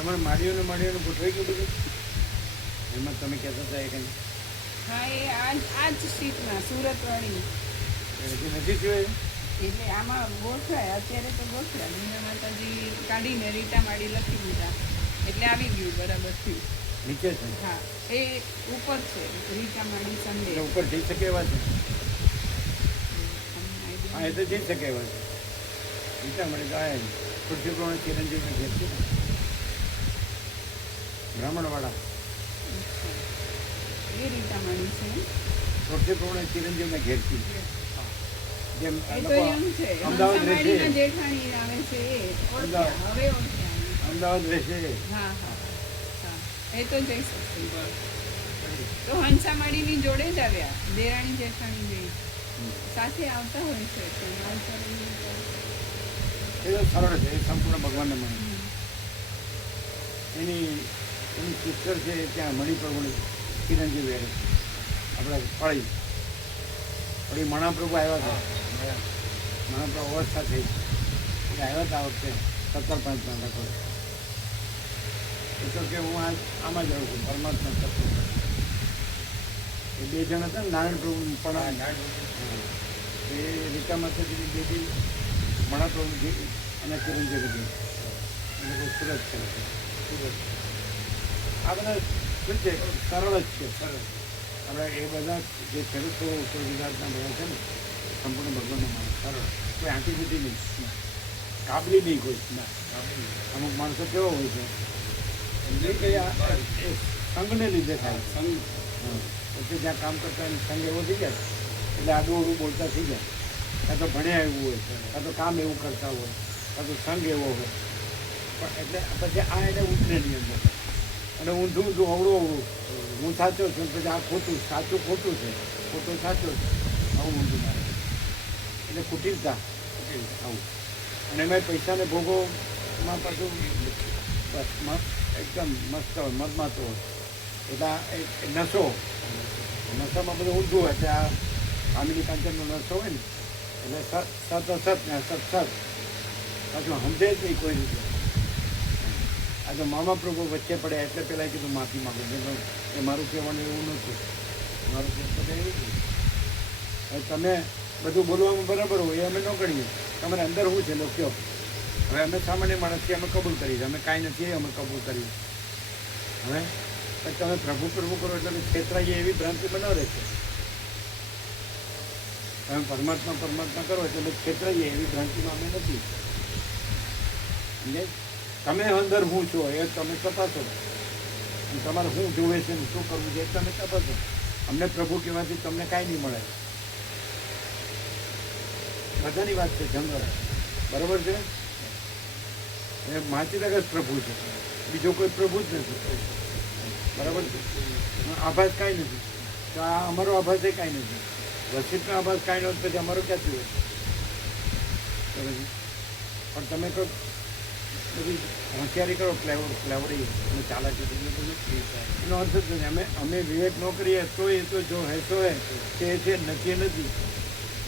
તમારે માળીઓનું ગોઠવાઈ ગયું બધું? એમાં તમે કહેતા હતા એ કંઈ? હા, એ આ જ સીટમાં સુરતવાળી. હજી નથી થયું એ? એટલે આમાં ગોઠવાય, અત્યારે તો ગોઠવાય. મીના માતાજી કાઢીને રીટા માળી લખી દીધા એટલે આવી ગયું બરાબર થયું. નીચે છે? હા, એ ઉપર છે રીટા માળી સંડે. એટલે ઉપર જઈ શકે એવા છે? હા, એ તો જઈ શકે એવા છે. રીટા માળી તો આયા ખુરશી પ્રમાણે ચિરંજીવને ઘેર છે ને બ્રાહ્મણવાળા. એ રીટા માળી છે. ખુરશી પ્રમાણે ચિરંજીવને ઘેર છે. જેમ એ તો લોકો એમ છે અમદાવાદ રહેશે, હંસામાળીના જેઠાણી આવે છે એ ઓળખ્યા, હવે ઓળખ્યા. અમદાવાદ રહેશે. હા હા હા, એ તો જઈ શકશે. તો હંસામાળીની જોડે જ આવ્યા, દેરાણી જેઠાણી બે સાથે આવતા હોય છે તો એ તો સરળ છે, એ સંપૂર્ણ ભગવાનને મને. એની સિસ્ટર છે ત્યાં મણિપ્રભુની ચિરંજીવ રહે છે આપણા ફળી મણાપ્રભુ આવ્યા હતા. મણાપ્રભુ અવસ્થા થઈ એટલે આવ્યા હતા આ વખતે 17-5 લખો. એ તો કે હું આમાં જ રહું છું પરમાત્મા તત્વ. એ 2 જણ હતા ને નારાયણ પ્રભુ પણ એ રીટામાં થતી બેબી મણાપ્રભુ અને ચિરંજીવ હતી. એ લોકો સુરત છે. આ બધા શું છે, સરળ જ છે. સરળ આપણે એ બધા જે ખેડૂતો ઉત્તર ગુજરાતના બધા છે ને સંપૂર્ણ ભગવાનનો માણસ સરળ, કોઈ આંટીફીટી નહીં, કાબલી નહીં કોઈ ના. અમુક માણસો કેવો હોય છે એ સંઘને લીધે થાય. સંઘ પોતે જ્યાં કામ કરતા હોય સંઘ એવો થઈ જાય એટલે આડું અડું બોલતા થઈ જાય. કાં તો ભણ્યા એવું હોય, કાં તો કામ એવું કરતા હોય, કાં તો સંઘ એવો હોય. પણ એટલે પછી આ એને ઉતરેની અંદર અને ઊંધું અવળું હું સાચો છું પછી આ ખોટું, સાચું ખોટું છે, ખોટું સાચો છે, આવું ઊંધું મારે એટલે કુટિલતા આવું. અને એમાં પૈસાને ભોગોમાં પાછું બસ એકદમ મસ્ત હોય, મતમાતો હોય. એટલે નશો, નશામાં બધું ઊંધું હોય. એટલે આ કામિની કાંચનનો નશો હોય ને એટલે સત અસત ને અસત સત પાછું સમજે જ નહીં કોઈ રીતે. આ તો મામા પ્રભુ વચ્ચે પડ્યા એટલે પહેલાં કીધું માફી માગું. એ મારું કહેવાનું એવું નહોતું, મારું કહેવાનું એવું નહીં. હવે તમે બધું બોલવામાં બરાબર હોય એ અમે ન કરીએ. તમારે અંદર શું છે લોકો કહો. હવે અમે સામાન્ય માણસ છીએ, અમે કબૂલ કરીએ. અમે કાંઈ નથી અમે કબૂલ કરીએ. હવે તમે પ્રભુ પ્રભુ કરો એટલે છેતરાઈએ એવી ભ્રાંતિ બનાવે છે. તમે પરમાત્મા કરો એટલે છેતરાઈએ એવી ભ્રાંતિમાં અમે નથી. સમજે? તમે અંદર શું છો એ તમે તપાસો. તમારે શું જોવે છે ને શું કરવું છે એ તમે તપાસો. અમને પ્રભુ કહેવાથી તમને કાંઈ નહીં મળે. બધાની વાત છે જનરલ, બરાબર છે. એ માચીનગર જ પ્રભુ છે, બીજો કોઈ પ્રભુ જ નથી. બરાબર છે. આભાસ કાંઈ નથી. તો આ અમારો આભાસ એ કાંઈ નથી. વસિષ્ઠનો આભાસ કાંઈ નહોતો પછી અમારો ક્યાંથી હોય? બરાબર. પણ તમે કહો બધી હોશિયારી કરો, ફ્લેવરી અને ચાલાકી એનો અર્થ જ નથી. અમે વિવેક ન કરીએ તો એ તો જો હેસો હે તે છે, નથી નથી.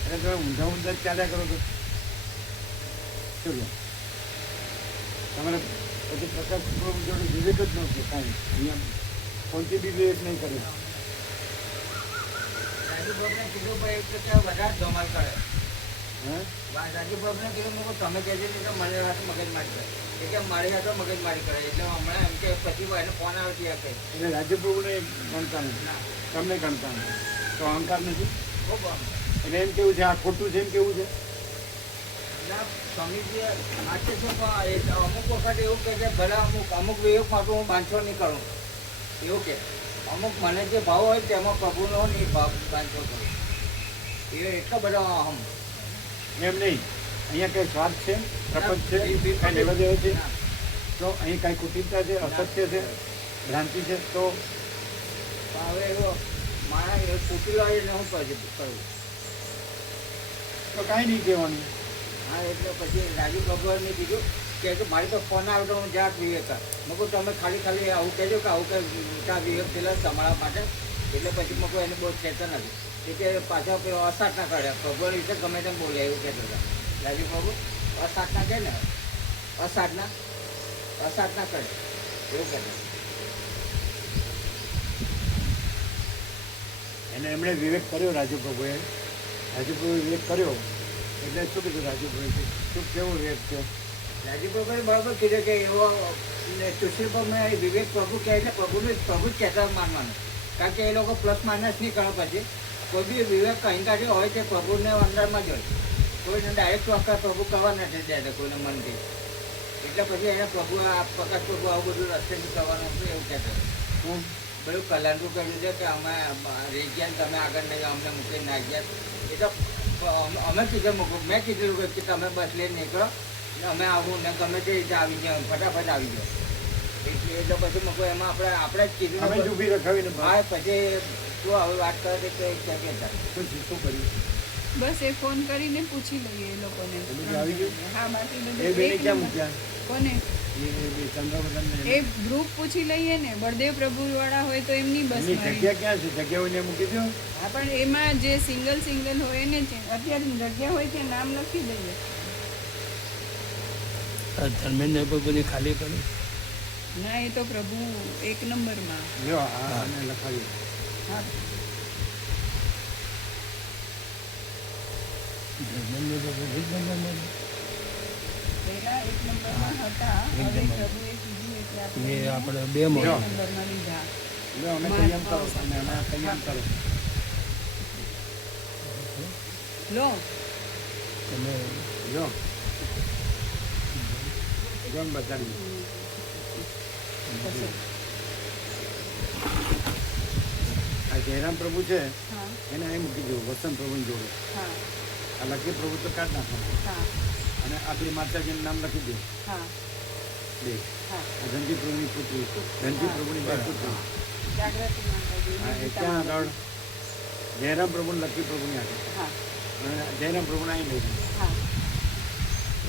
એટલે તમે ઊંધા ચાલ્યા કરો તો ચલો તમારે પછી પ્રકાશ જોડે વિવેક જ નહોતો કાંઈ. અહીંયા કોઈથી બી વિવેક નહીં કરે. રાજુભાઈને કીધું ભાઈ એક તો વધારે ધમાલ કરે. રાજુભાઈને કીધું તમે કહેજો નહીં તો મને મગજમારી કરે. એટલે મારી હાથો મગજમારી કરે એટલે હમણાં એમ કે પછી એને ફોન આવતી આપે એટલે રાજ્યપ્રભુને ગણતા નથી, તમને ગણતા નથી તો અહંકાર નથી. ખૂબ એટલે એમ કેવું છે આ ખોટું છે એમ કેવું છે. ના સ્વામીજી સાચું છે પણ અમુક વખત એવું કહે છે ભલે અમુક વિવેક માટે હું બાંધછો નહીં કરું એવું કે અમુક મને જે ભાવ હોય તેમાં પ્રભુનો નહીં ભાવ બાંધછો કરું. એ એટલો બધો અહમ એમ નહીં. અહીંયા કંઈ સ્વાર્થ છે, પ્રપંચ છે, કાંઈ લેવા દેવા છે તો અહીં કાંઈ કુટિલતા છે, અસત્ય છે, ભ્રાંતિ છે તો હવે એવો માણસ કુટીલો આવીને હું કરવું તો કાંઈ નહીં કહેવાનું. હા એટલે પછી રાજુ ભગવાનને કીધું કે મારી તો ફોન આવે તો હું જાત વિવેક મેં કહું તમે ખાલી આવું કહેજો કે આવું કંઈ મોટા વિવેક પેલા તમારા માટે એટલે પછી મેં કહું એને બહુ ચેતન નથી કે પાછા અસાધના કર્યા ભગવાન વિશે ગમે તેમ બોલે એવું કહેતો હતા રાજુ બાબુ. અસાધના કહે ને અસાધના કરે એવું કહેતા. એને એમણે વિવેક કર્યો રાજુપ્રભુએ વિવેક કર્યો એટલે શું કીધું રાજુપ્રભુએ શું કેવો વિવેક થયો? રાજીવ પ્રભુએ બરાબર કીધું કે એવો સુશીલ પ્રભુ વિવેક પ્રભુ કહે છે પ્રભુ જ કહેતા માનવાનું. કારણ કે એ લોકો પ્લસ માઇનસ નહીં કરો પછી કોઈ બી વિવેક કहीं કાઢ્યો હોય તે પ્રભુને અંદરમાં જ હોય. કોઈને ડાયરેક્ટ વખત પ્રભુ કરવા નથી દેતા કોઈને મનથી. એટલે પછી એને પ્રભુ આ પ્રકાશ પ્રભુ આવું બધું રસ્તે નહીં કરવાનું હતું એવું કહેતા. હું બધું કલાંડું કર્યું છે કે અમે રહી ગયા ને તમે આગળ નહીં અમને મૂકીને ના ગયા. એ તો અમે કીધું મેં કીધેલું કે તમે બસ લઈને નીકળો ને અમે આવું ને ગમે તે રીતે આવી જાઓ ફટાફટ આવી જાઓ. એટલે પછી મૂકો એમાં આપણે જ કીધું અમે જ ઊભી રખાવીને હા પછી તું હવે વાત કરે કે ક્યાં શું કર્યું? બસ એ ફોન કરીને પૂછી લઈએ એ લોકોને. બધું આવી ગયું? હા બાકી એ બધું બેને એક ક્યાં નંબર. મૂક્યા? કોને? એ બે ચંદ્રવદનને એ ગ્રુપ પૂછી લઈએ ને બળદેવ પ્રભુ વાળા હોય તો એમની બસ એમની મળી. જગ્યા ક્યાં છે? જગ્યાઓને મૂકી દો. હા પણ એમાં જે સિંગલ હોય ને અત્યારે જગ્યા હોય ત્યાં નામ લખી દઈએ. ધર્મેન્દ્ર પ્રભુને ખાલી કરી ના એ તો પ્રભુ એક નંબરમાં. લ્યો આને લખાવી. હા ધર્મેન્દ્ર પ્રભુ એક નંબર પહેલા એક નંબરમાં હતા એક હવે નંબર. પ્રભુએ કીધું એટલે એ આપણે આપણે બે બે માં નંબરમાં લીધા. લ્યો અમે સંયમ કરો તમે અમે સંયમ કરો. લો તમે લ્યો જોન બતાડી. પછી આ જયરામ પ્રભુ છે હા એને અહીં મૂકી દો વસંત પ્રભુની જોડે. હા આ લકી પ્રભુ તો કાઢ નાખો હા અને આપણી માતાજીનું નામ લખી દો હા બે. હા આ ધનજી પ્રભુની પુત્રી ધનજી પ્રભુની બે પુત્રી. જાગૃતિ હા એ માતાજી ક્યાં આગળ જયરામ પ્રભુ લકી પ્રભુની આગળ હા અને જયરામ પ્રભુને અહીં લઈ ગયું. હા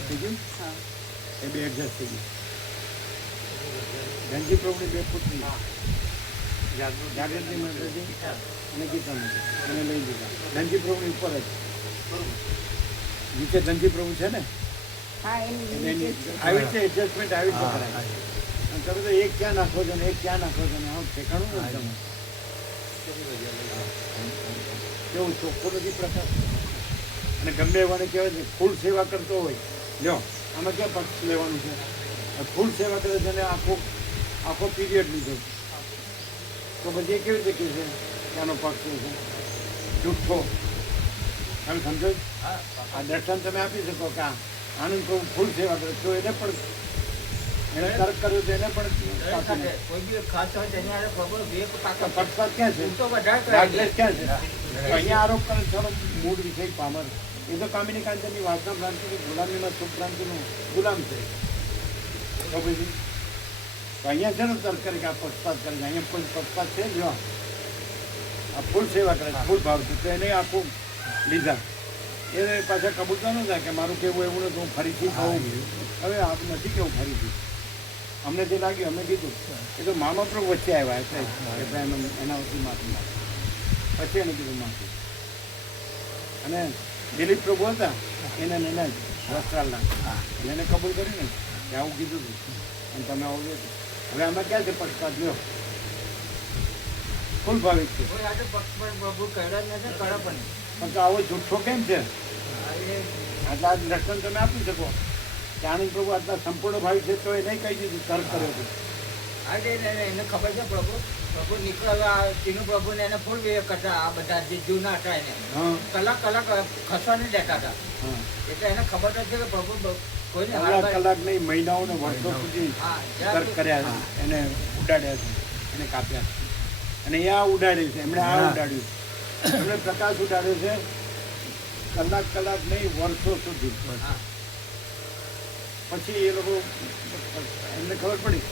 થઈ ગયું? હા એ બે એડજસ્ટ થઈ ગયું. ધનજી પ્રભુની બે પુત્રી જાગૃતિ માતાજી અને ગીતા માતા એને લઈ લીધા. ધનજી પ્રભુની ઉપર જ નીચે ધનજી પ્રભુ છે ને હા એટલે એની એની નીચે જ છે. આવી રીતે એડજસ્ટમેન્ટ આવી રીતે કરાય. અને તમે તો એક ક્યાં નાખો છો ને એક ક્યાં નાખો છો ને આવું ઠેકાણું નથી તમે. કેવું ચોખ્ખું નથી પ્રકાર. અને ગમે એવાને કહેવાય છે ફૂલ સેવા કરતો હોય લ્યો આમાં ક્યાં પક્ષ લેવાનું છે? ફૂલ સેવા કરે છે અને આખો પીરિયડ લીધો તો પછી એ કેવી રીતે કહે છે કે આનો પક્ષ લે છે? જુઠ્ઠો. તમે સમજો છો? આ દર્શન તમે આપી શકો કે આનંદ પ્રભુ ફૂલ સેવા કરે તો એને પણ એને તર્ક કર્યો તો એને પણ કાપી નાખે. કોઈ બી ખાસ હોય તેની હારે પ્રભુ વિવેક પાકો તો પક્ષપાત ક્યાં છે? હું તો વધારે રાગદ્વેષ કરે ક્યાં છે? તો અહીંયા આરોપ કરે ચલો મૂળ વિષય પામર એ તો કામિની કાંચનની વાસના ભ્રાંતિની ગુલામીમાં સુખ ભ્રાંતિનું ગુલામ છે. તો પછી તો અહીંયા છે ને તર્ક કરે કે આ પક્ષપાત કરે છે. અહીંયા કોઈ પક્ષપાત છે જો આ ફૂલ સેવા કરે છે ફૂલ ભાવ છે તો એને આખું લીધા. એને પાછા કબૂલતા ન થાય કે મારું કેવું એવું નથી હું ફરીથી કહું. હવે આપ નથી કેવું ફરીથી અમને જે લાગ્યું અમે કીધું એ તો મામા પ્રભુ વચ્ચે આવ્યા એટલે એના વચ્ચે માફી માંગી. પછી એને કીધું માફી. અને દિલીપ પ્રભુ હતા એને એના વસ્ત્રાલના એને કબૂલ કર્યું ને કે આવું કીધું હતું અને તમે આવું કીધું. હવે આમાં ક્યાં છે પક્ષપાત? લ્યો ફૂલ ભાવિક છે કોઈ આજે પક્ષ પર પ્રભુ કર્યા જ નથી કરે પણ પણ તો આવો જુઠ્ઠો કેમ છે? આજે આટલા દર્શન તમે આપી શકો કે આનંદ પ્રભુ આટલા સંપૂર્ણ ભાવિક છે તો એ નહીં કહી દીધું તર્ક કર્યો હતો. આજે એને ખબર છે પ્રભુ નીકળવા તીનું પ્રભુને એને ફૂલ વિવેક હતા આ બધા જે જૂના હતા એને હા કલાક ખસવા નહીં દેતા હતા. હા એટલે એને ખબર નથી કે પ્રભુ કોઈને કલાક નહીં મહિનાઓ ને વર્ષો સુધી હા, તર્ક કર્યા છે એને ઉડાડ્યા છે એને કાપ્યા છે અને એ આ ઉડાડ્યું છે એમણે આ ઉડાડ્યું છે એમણે પ્રકાશ ઉડાડ્યો છે કલાક નહીં વર્ષો સુધી. હા. પછી એ લોકો એમને ખબર પડી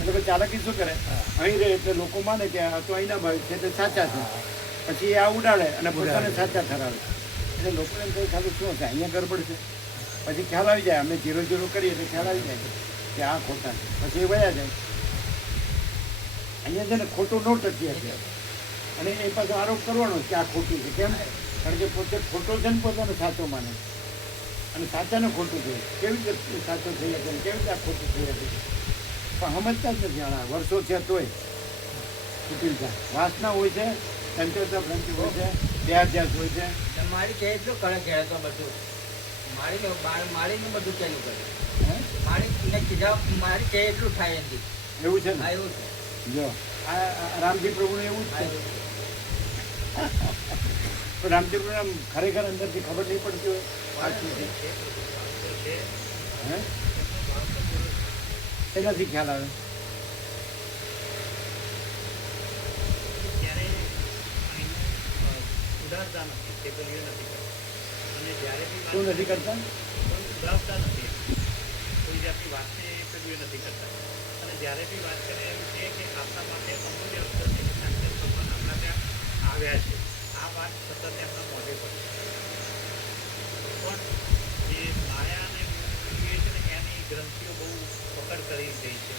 એ લોકો ચાલાકી શું કરે અહીં રહે એટલે લોકો માને કે આ તો અહીંના ભાઈ છે તે સાચા છે. પછી એ આ ઉડાડે અને પોતાને સાચા ઠરાવે એટલે લોકોને એમ કહે ખાલી શું હશે અહીંયા ગડબડ છે. પછી ખ્યાલ આવી જાય અમે 0-0 કરીએ એટલે ખ્યાલ આવી જાય કે આ ખોટા છે. પછી એ વયા જાય. અહીંયા છે ને ખોટું નો ટક્યા છે અને એ પાછો આરોપ કરવાનો કે આ ખોટું છે. કેમ? કારણ કે પોતે ખોટો છે ને પોતાને સાચો માને અને સાચાને ખોટું છે. કેવી રીતે સાચો થઈ શકે કેવી રીતે આ ખોટું થઈ શકે? પણ સમજતા જ નથી આના વર્ષો છે તોય કુટિલતા વાસના હોય છે સંચોતા ભ્રાંતિ હોય છે દેહાધ્યાસ હોય છે. ને મારી કે એટલું કડક ઘેર તો બધું માળીને બધું ચાલ્યું કરે. હે? માળીને કીધા મારી કે એટલું થાય એથી. એવું છે હા, ને એવું છે. જો આ રામજી પ્રભુને એવું જ હા, છે. એવું છે. પણ રામજી પ્રભુને ખરેખર અંદરથી ખબર નહીં પડતી હોય આ શું છે. હે એનાથી ખ્યાલ આવે. ત્યારે અહીંનું ઉદારતા નથી, ટેબલીઓ નથી કરતા. અને જ્યારે બી શું વાત નથી કરતા? ઉદારતા નથી, કોઈ જાતની વાતને પેલું એ નથી કરતા. અને જ્યારે બી વાત કરે એમ છે કે આપણા માટે અમૂલ્ય અવસર છે કે સાક્ષાત ભગવાન આપણા ત્યાં આવ્યા છે. આ વાત સતત એમના મોઢે પર છે. પણ જે માયા અને મોહ છે ને એની ગ્રંથિઓ બહુ પકડ કરી ગઈ છે,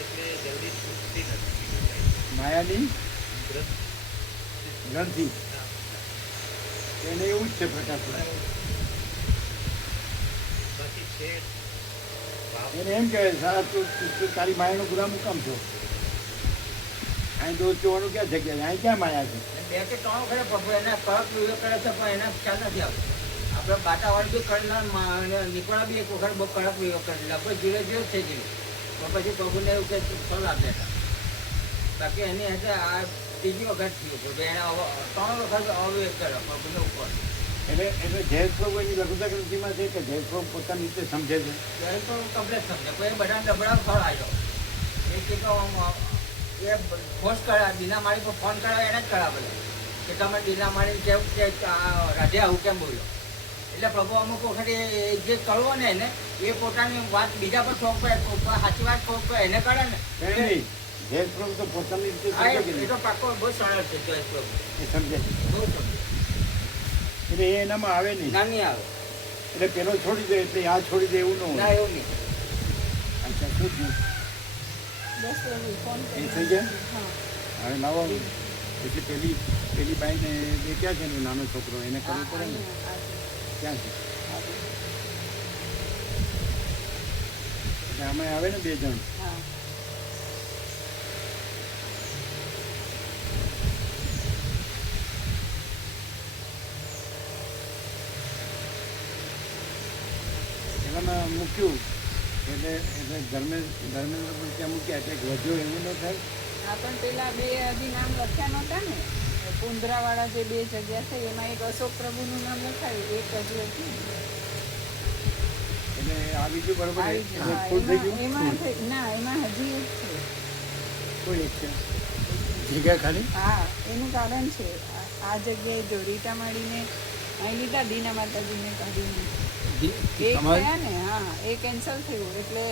એટલે જલ્દી છૂટતી નથી. બીજું કંઈ માયાની ગ્રંથ ગ્રંથિ એને એવું જ છે પ્રકાશ. બાકી છે ભાવ એને એમ કહેવાય સારા તું તારી માયાનો ગુલામ હું કામ છો? અહીં દોષ જોવાનું ક્યાં જગ્યા છે? અહીં ક્યાં માયા છે? અને 2 કે 3 વખત પ્રભુ એના કડક વિવેક કરે છે પણ એના ખ્યાલ નથી આવતો. આપણે બાટાવાળી બી કરનાર નીકળા બી એક વખત બહુ કડક વિવેક કરે લગભગ ધીરે ધીરે થઈ ગયું. પણ પછી પ્રભુને એવું કે ફળ આપ દેતા. બાકી એની હાથે આ ત્રીજી વખત થયું પ્રભુ એને 3 વખત અવિવેક કર્યો પ્રભુને ઉપર. એટલે જયેશ પ્રભુ એની લઘુતા ગ્રંથિમાં છે કે જયેશ પ્રભુ પોતાની રીતે સમજે છે. ત્યારે તો કમ્પ્લેટ સમજે કોઈ બધા ડબડા ફળ આવ્યો એ કે એ ફોર્સ કર્યા દીના માળી પર ફોન કર્યો એને જ કર્યા બધા કે તમે દીના માળી કેવું કે રાધે આવું કેમ બોલ્યો. એટલે પ્રભુ અમુક વખત એ જે કરવો ને એને એ પોતાની વાત બીજા પર સોંપે સાચી વાત સોંપે એને કરે ને કઈ નહીં, જયેશ પ્રભુ તો પોતાની રીતે હા, સમજે કે એ નહીં? તો પાક્કો બહુ સરળ છે જયેશ પ્રભુ એ સમજે છે. બહુ સમજે એટલે એ એનામાં આવે નહીં. ના નહીં આવે એટલે પેલો છોડી દે એટલે આ છોડી દે એવું ન ના હોય. એવું નહીં. અચ્છા શું થયું? બસ પ્રભુ ફોન એ થઈ ગયા? હા હવે લાવો પછી પેલી બાઈને એ ક્યાં છે એનો નાનો છોકરો એને કરવું પડે ને. ક્યાં છે? એટલે આમાં આવે ને 2 જણ. હા એનામાં મૂક્યું એટલે ધર્મેન્દ્ર પણ ત્યાં મૂક્યા એટલે વધ્યો એવું ન થાય. હા પણ પેલા 2 હજી નામ લખ્યા નહોતા ને પુંદરાવાળા જે 2 જગ્યા છે એમાં એક અશોક પ્રભુનું નામ લખાયું, એક હજી હતું. એટલે આવી ગયું બરોબર. આવી એટલે ગયું. ફૂલ થઈ હા, એમાં ગયું. ના એમાં હજી એક છે. કોઈ એક છે જગ્યા ખાલી. હા એનું કારણ છે આ જગ્યાએ જો રીટા માડીને અહીં લીધા દીના માતાજીને કાઢીને એક તમારે થયા ને. હા એ કેન્સલ થયું એટલે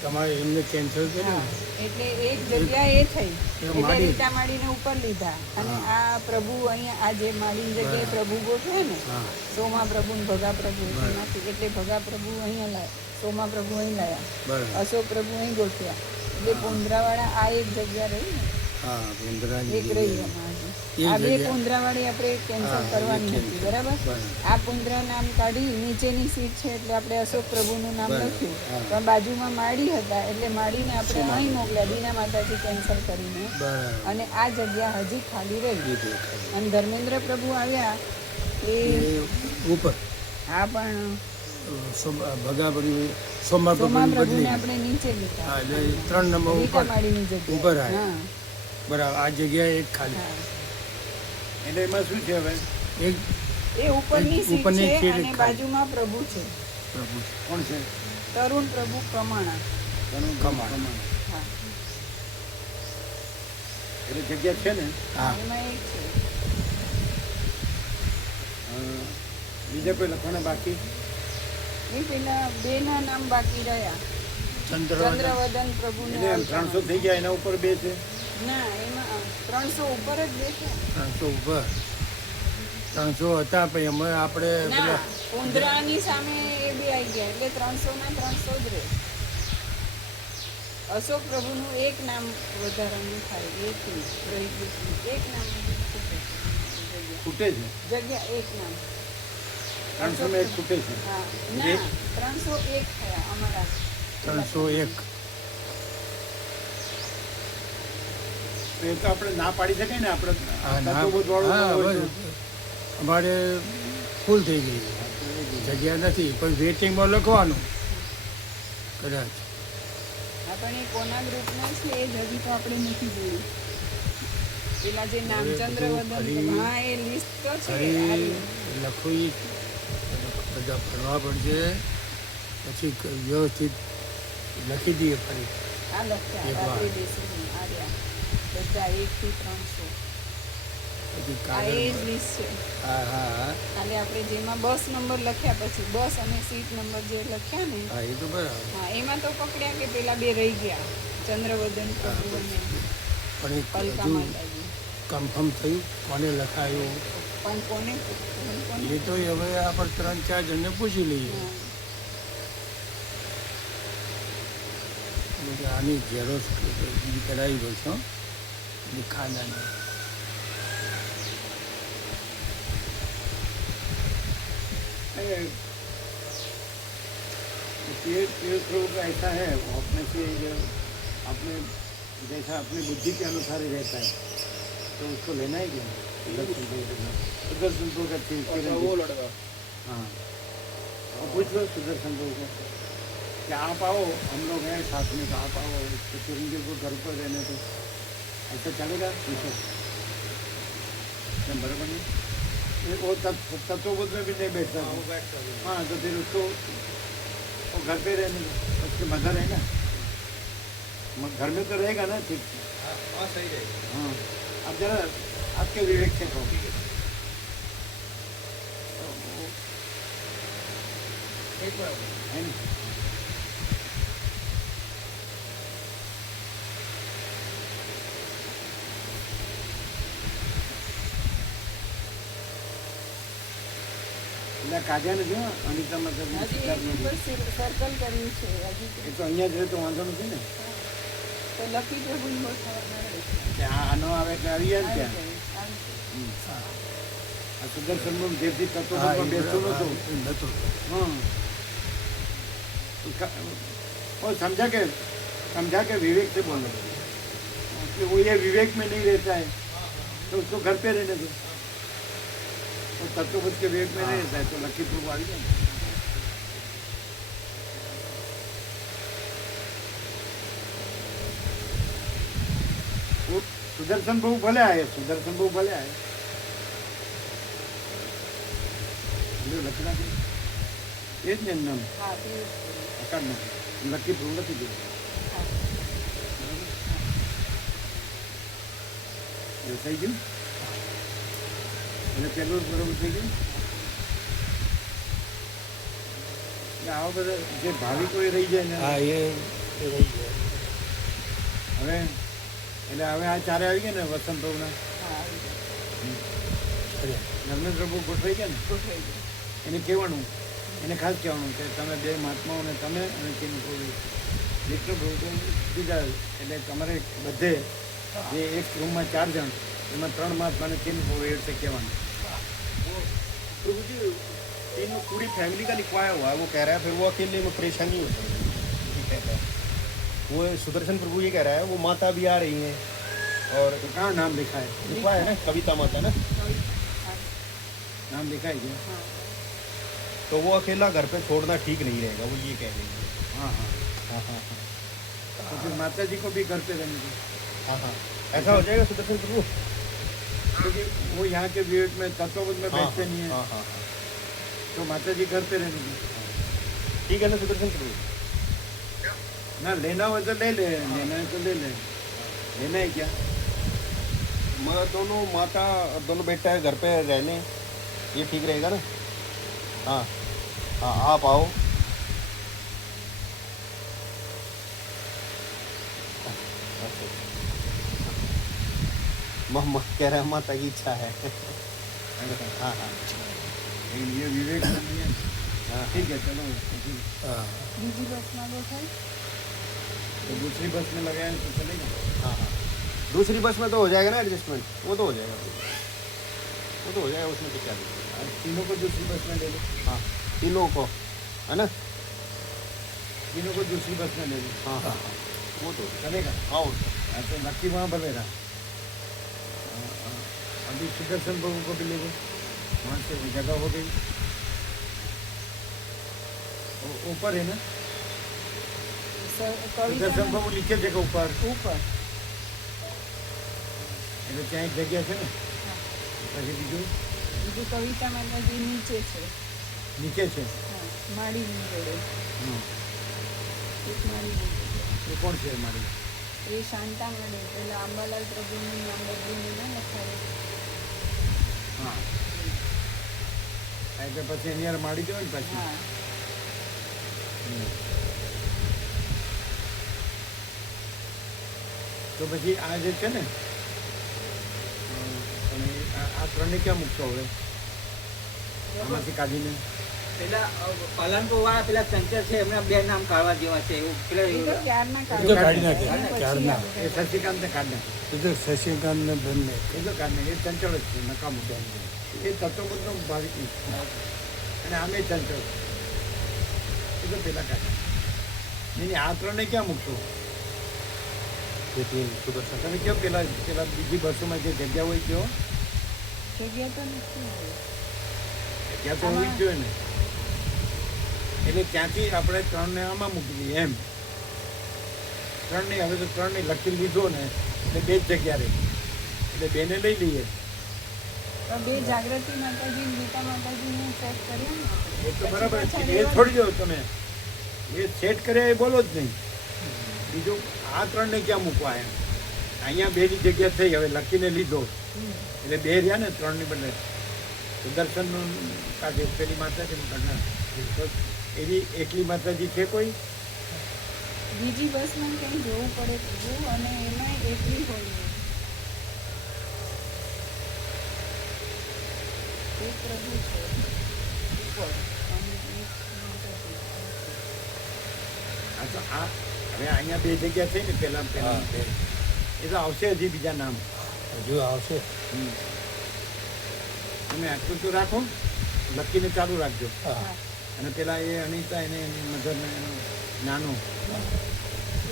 તમારે એમને કેન્સલ હા કર્યું એટલે એક જગ્યા એ થઈ એટલે માડી. રીટા માડીને ઉપર લીધા અને આ પ્રભુ અહીંયા આ જે માડીની જગ્યાએ પ્રભુ ગોઠવે ને હા સોમા પ્રભુ ને ભગા પ્રભુ બરાબર. એમાંથી એટલે ભગા પ્રભુ અહીંયા લાયા, સોમા પ્રભુ અહીં લાયા, બરાબર. અશોક પ્રભુ અહીં ગોઠવ્યા એટલે પુંદરાવાળા આ એક જગ્યા રહી ને હા પુંદરાની એક રહી જગ્યાએ. એમાં હજી. એક આ 2 જગ્યા. પુંદરાવાળી આપણે કેન્સલ હા, કરવાની એ હતી cancel. બરાબર. બરાબર. આ પુંદરા નામ કાઢી નીચેની સીટ છે એટલે આપણે અશોક પ્રભુનું નામ બરાબર. લખ્યું હા. પણ બાજુમાં માડી હતા એટલે માડીને આપણે અહીં મોકલ્યા દીના માતાજી કેન્સલ કરીને બરાબર. અને આ જગ્યા હજી ખાલી રહી એ દેખાય. અને ધર્મેન્દ્ર પ્રભુ આવ્યા એ એ ઉપર આ પણ ભગાભરી સોમા સોમા પ્રભુની પ્રભુને બદલી. આપણે નીચે લીધા હા એટલે 3 નંબર રીટા ઉપર માડીની જગ્યાએ. ઉપર આવ્યા. હા બરાબર. આ જગ્યાએ એક ખાલી હા એટલે એમાં શું છે હવે? એક એ ઉપરની સીટ ઉપરની છે સીટ અને ખાલી. બાજુમાં પ્રભુ છે પ્રભુ કોણ છે? તરુણ પ્રભુ કમાણા. તરુણ કમાણ. કમાણ. હા એટલે જગ્યા છે ને. હા એમાં એક છે. બીજા કોઈ લખવાના બાકી? એ પેલા 2 ના નામ બાકી રહ્યા ચંદ્રવદન. ચંદ્રવદન પ્રભુને એટલે એમ 300 થઈ ગયા એના ઉપર 2 છે. ના એમાં 300 ઉપર જ બેઠા 300 ઉપર 300 હતા પણ એમાં આપણે ના પેલા પુંદરાની સામે એ બી આવી ગયા એટલે 300 ના 300 જ રહે. અશોક પ્રભુનું એક નામ વધારાનું થાય એક રહી ગયું. એક નામ ખૂટે છે. જગ્યા એક નામ 300 માં 1 ખૂટે છે. હા ના 301 થયા અમારા 301 તો એ તો આપણે ના પાડી શકાય ને આપણે હા ના તત્વબોધવાળું હા હોય બસ તો. અમારે ફૂલ થઈ ગઈ જગ્યા નથી પણ વેટિંગમાં લખવાનું કદાચ આપણે કોના ગ્રુપના છે એ જ હજી તો આપણે નથી જોયું. પેલા જે નામચંદ્ર વદન ફરી- હા એ લિસ્ટ તો છે ફરી આ રહ્યું. લખવી બધા ભરવા પડશે પછી વ્યવસ્થિત લખી દઈએ ફરી આ લખ્યા એક વાર. રાત્રે બેસીને આ રહ્યા બધા 1 થી 300 પછી આ એ જ કાગળ લિસ્ટ છે. હા હા હા ખાલી આપણે જેમાં બસ નંબર લખ્યા પછી બસ અને સીટ નંબર જે લખ્યા ને હા એ તો બરાબર હા એમાં તો પકડ્યા કે પેલા બે રહી ગયા ચંદ્રવદન પ્રભુ અને પણ એક કલકા હજુ માતાજી. કન્ફર્મ થયું કોને લખાયું પણ કોને એ તો હવે આપણે 3-4 જણને પૂછી લઈએ હા. એટલે આની ઝેરોસ કરાવી પડશે હો. એની ખાનાની तीर्थ लोग ऐसा है वो अपने से जो अपने जैसा अपनी बुद्धि के अनुसार ही रहता है तो उसको लेना ही क्या सुदर्शन को का तीर्थ हाँ और पूछ लो सुदर्शन को कि आप आओ हम लोग हैं साथ में तो आप आओ तो चिरंजीव को घर पर रहने तो ऐसा चलेगा पूछो क्या बराबर नहीं ये वो तत्वबोध में भी नहीं बैठता हाँ तो फिर उसको वो घर पे रहने दो उसके मदर है ना घर में तो रहेगा ना ठीक हाँ सही रहेगा हाँ अब जरा आपके विवेक से कहो एक बराबर है ना એટલે કાઢ્યા નથી હો અનિતા મતલબ હજી એક નંબર સર્કલ કર્યું છે હજી એ તો અહીંયા જ રહે તો વાંધો નથી ને તો લકી પ્રભુ ગોઠવવાના રહે. કે આનો આવે એટલે આવી જાય ને આવી ત્યાં જાય, આવી જાય. આ સુદર્શનનું જેથી હા તત્વમાં બેસતું નહોતું નહોતું हाँ वो समझा के विवेक से बोलो कि वो ये विवेक में नहीं रहता है तो उसको घर पे रहने दो वो तत्वबोध के विवेक में नहीं रहता है तो लकी प्रभु आ जाए वो सुदर्शन प्रभु भले आए લખના એ જ ને નામ હા તે જ કર્યું. અકાળ નથી લકી પ્રભુ લખી દીધું હા. એવું થઈ ગયું એટલે પેલું બરોબર થઈ ગયું એટલે આવા બધા જે ભાવિકો એ રહી જાય ને હા એ રહી જાય હવે એટલે હવે આ ચારે આવી ગયા ને વસંત પ્રભુના હા, આવી જાય. ધર્મેન્દ્ર પ્રભુ ગોઠવાઈ ગયા ને ગોઠવાઈ જાય. એને કહેવાનું એને ખાસ કહેવાનું કે તમે બે મહાત્માઓને તમે અને તેનું પ્રભુ વિષ્ણુ પ્રભુ તો બીજા એટલે તમારે બધે જે એક રૂમમાં 4 જણ એમાં 3 મહાત્માને તેનું પ્રભુ એ રીતે કહેવાનું प्रभु जी इन पूरी फैमिली का लिखवाया हुआ है वो कह रहा है फिर वो अकेले में परेशानी हो जाएगी ये कहता है वो सुदर्शन प्रभु ये कह रहा है वो माता भी आ रही हैं और तो कहाँ नाम लिखा है लिखवाया है ना कविता माता ना હા, नाम लिखा है क्या હા. तो वो अकेला घर पे छोड़ना ठीक नहीं रहेगा वो ये कह रही है हाँ हाँ हाँ हाँ हाँ तो फिर माता जी को भी घर पे रहने दो हाँ हाँ ऐसा हो जाएगा सुदर्शन प्रभु क्योंकि वो यहाँ के विवेक में तत्वबोध में हाँ बैठते नहीं है हाँ हाँ हाँ तो माता जी घर पे रहने दो ठीक है ना सुदर्शन प्रभु ना लेना हो तो ले ले लेना है तो ले ले लेना है क्या मगर दोनों माता और दोनों बेटा घर पे रह लें ये ठीक रहेगा ना हाँ हाँ आप आओ मम्मा कह रहा है माता की इच्छा है हाँ हाँ लेकिन ये विवेक में नहीं है हाँ ठीक है चलो ठीक है। હા બીજી બસમાં ગોઠવાય. तो दूसरी बस में लगाए तो चलेगा हाँ हाँ दूसरी बस में तो हो जाएगा ना एडजस्टमेंट वो तो हो जाएगा उसमें तो क्या दिक्कत है? आज तीनों को दूसरी बस में ले लो हाँ तीनों को है ना तीनों को दूसरी बस में ले लो हाँ हाँ हाँ वो तो चलेगा हाँ हाँ तो नक्की वहाँ भले रहा अभी सुदर्शन प्रभु को भी ले गए, वहाँ से वो जगह हो गई, ऊपर है ना, सुदर्शन કવિતા प्रभु नीचे जगह ऊपर, ઉપર એટલે ત્યાં એક જગ્યા છે ને, પછી બીજું બીજું કવિતા માતાજી નીચે છે. નીચે છે. હા, માળીની જોડે હમ. એક માળીની જોડે. એ કોણ છે મારી? એ શાંતા મળે પેલા અંબાલાલ પ્રભુનું નામ બદલીને ના લખાય. હા, એટલે પછી એની યાર માડી દેવાય ને પાછી. હા, તો પછી આ જે છે ને, અને આ ત્રણને ક્યાં મૂકશો હવે આમાંથી કાઢીને? પેલા પાલનપુર વાળા પેલા ચંચળ છે એમના 2 નામ કાઢવા જેવા છે એવું એ તો પેલા ક્યારના એ તો કાઢી નાખે, પછી ક્યારના. આપણે એ શશિકાંતને કાઢ નાખે, એ તો શશિકાંતને બંને એ તો કાઢ નાખે. એ ચંચળ જ છે, નકામું છે. એ તત્વબુદ્ધનો ભાવિક નથી. અને આમે ચંચળ, એ તો પેલા કાઢ નાખે. નહીં, આ ત્રણને ક્યાં મૂકશો? તમે કેમ પેલા પેલા બીજી બસોમાં જે જગ્યા હોય કયો જગ્યા તો નથી હવે. ત્યાં તો હોવી જ જોઈએ ને. એટલે ત્યાંથી આપણે ત્રણને આમાં મૂકી દઈએ એમ. ત્રણને હવે તો ત્રણને લખી લીધો ને એટલે 2 જ જગ્યા રહી, એટલે 2ને લઈ લઈએ. તો 2 જાગૃતિ માતાજી ને ગીતા માતાજીને સેટ કરીએ ને આપણે. એ તો બરાબર જ પછી છે. એ પાછા છોડી દો તમે, એ સેટ કર્યા એ બોલો જ નહીં. બીજું આ ત્રણને ક્યાં મૂકવા એમ? અહીંયા 2ની જગ્યા થઈ, હવે લખીને લીધો એટલે 2 રહ્યા ને, 3ની બદલે સુદર્શનનું કાઢે, પેલી માતાજીનું કાઢે. તો એવી એકલી માતાજી છે કોઈ? બીજી બસમાં ક્યાંય જોવું પડે તો જોવું, અને એમાં એકલી હોય છે. એક પ્રભુ છે ઉપર અને એક માતાજી. આ તો આ હવે અહીંયા 2 જગ્યા થઈ ને, પહેલા હા, એ તો આવશે હજી બીજા નામ. હજુ આવશે. તમે આટલું તો રાખો, લખીને ચાલુ રાખજો. હા, અને પેલા એ અનિતા એને એની મધરને એનું નાનું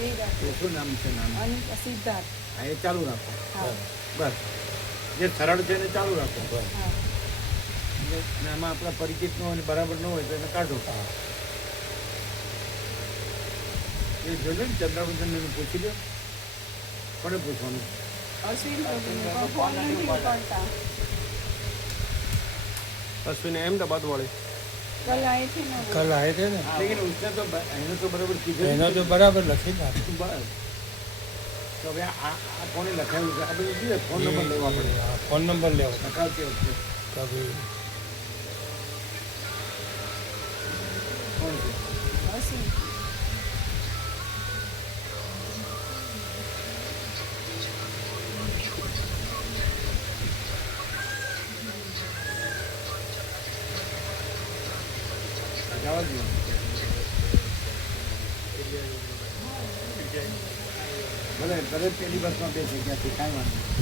એ રાખો. એ શું નામ છે નાનું? અને સિદ્ધાર્થ. હા, એ ચાલુ રાખો. હા, બસ જે સરળ છે એને ચાલુ રાખો. હા. અને આમાં આપણા પરિચિત ન હોય ને બરાબર ન હોય તો એને કાઢો. એ જોજો ને, ચંદ્રવંદનને પૂછી લો. કોને પૂછવાનું? અશ્વિન પ્રભુને પણ ફોન નથી ઉપાડતા. अश्विनी अहमदाबाद वाले કલ આए थे ना वो. કલ આવે છે ને, લેકિન उसने તો એને તો બરાબર કીધું એનો ને. તો બરાબર લખી નાખે. બસ તો હવે આ કોને લખાયું છે? આ બધું જોઈએ, ફોન નંબર લેવા પડે ફોન નંબર લેવો લખાવતી વખતે. કભી કોણ છે? અશ્વિન. જવા દો. ભલે ભલે પેલી બસમાં 2 જગ્યાથી કાંઈ વાંધો નહીં.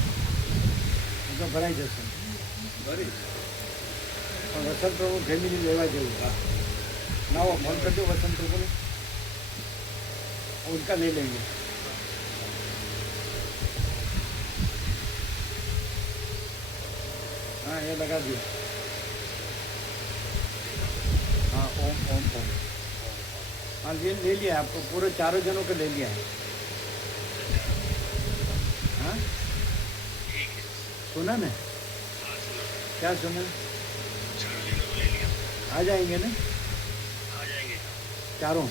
એ તો ભરાઈ જશે. પણ વસંત પ્રભુ ફેમિલી લેવા જેવું. લાવો ફોન કરજો वसंत प्रभु ने, उनका ले लेंगे. हाँ, ये लगा दिया. हाँ, ओम ओम ओम. हाँ, ले लिया आपको, पूरे 4 जनों को ले लिया है. हाँ, सुना ना? क्या सुना? आ जाएंगे ना? चारों?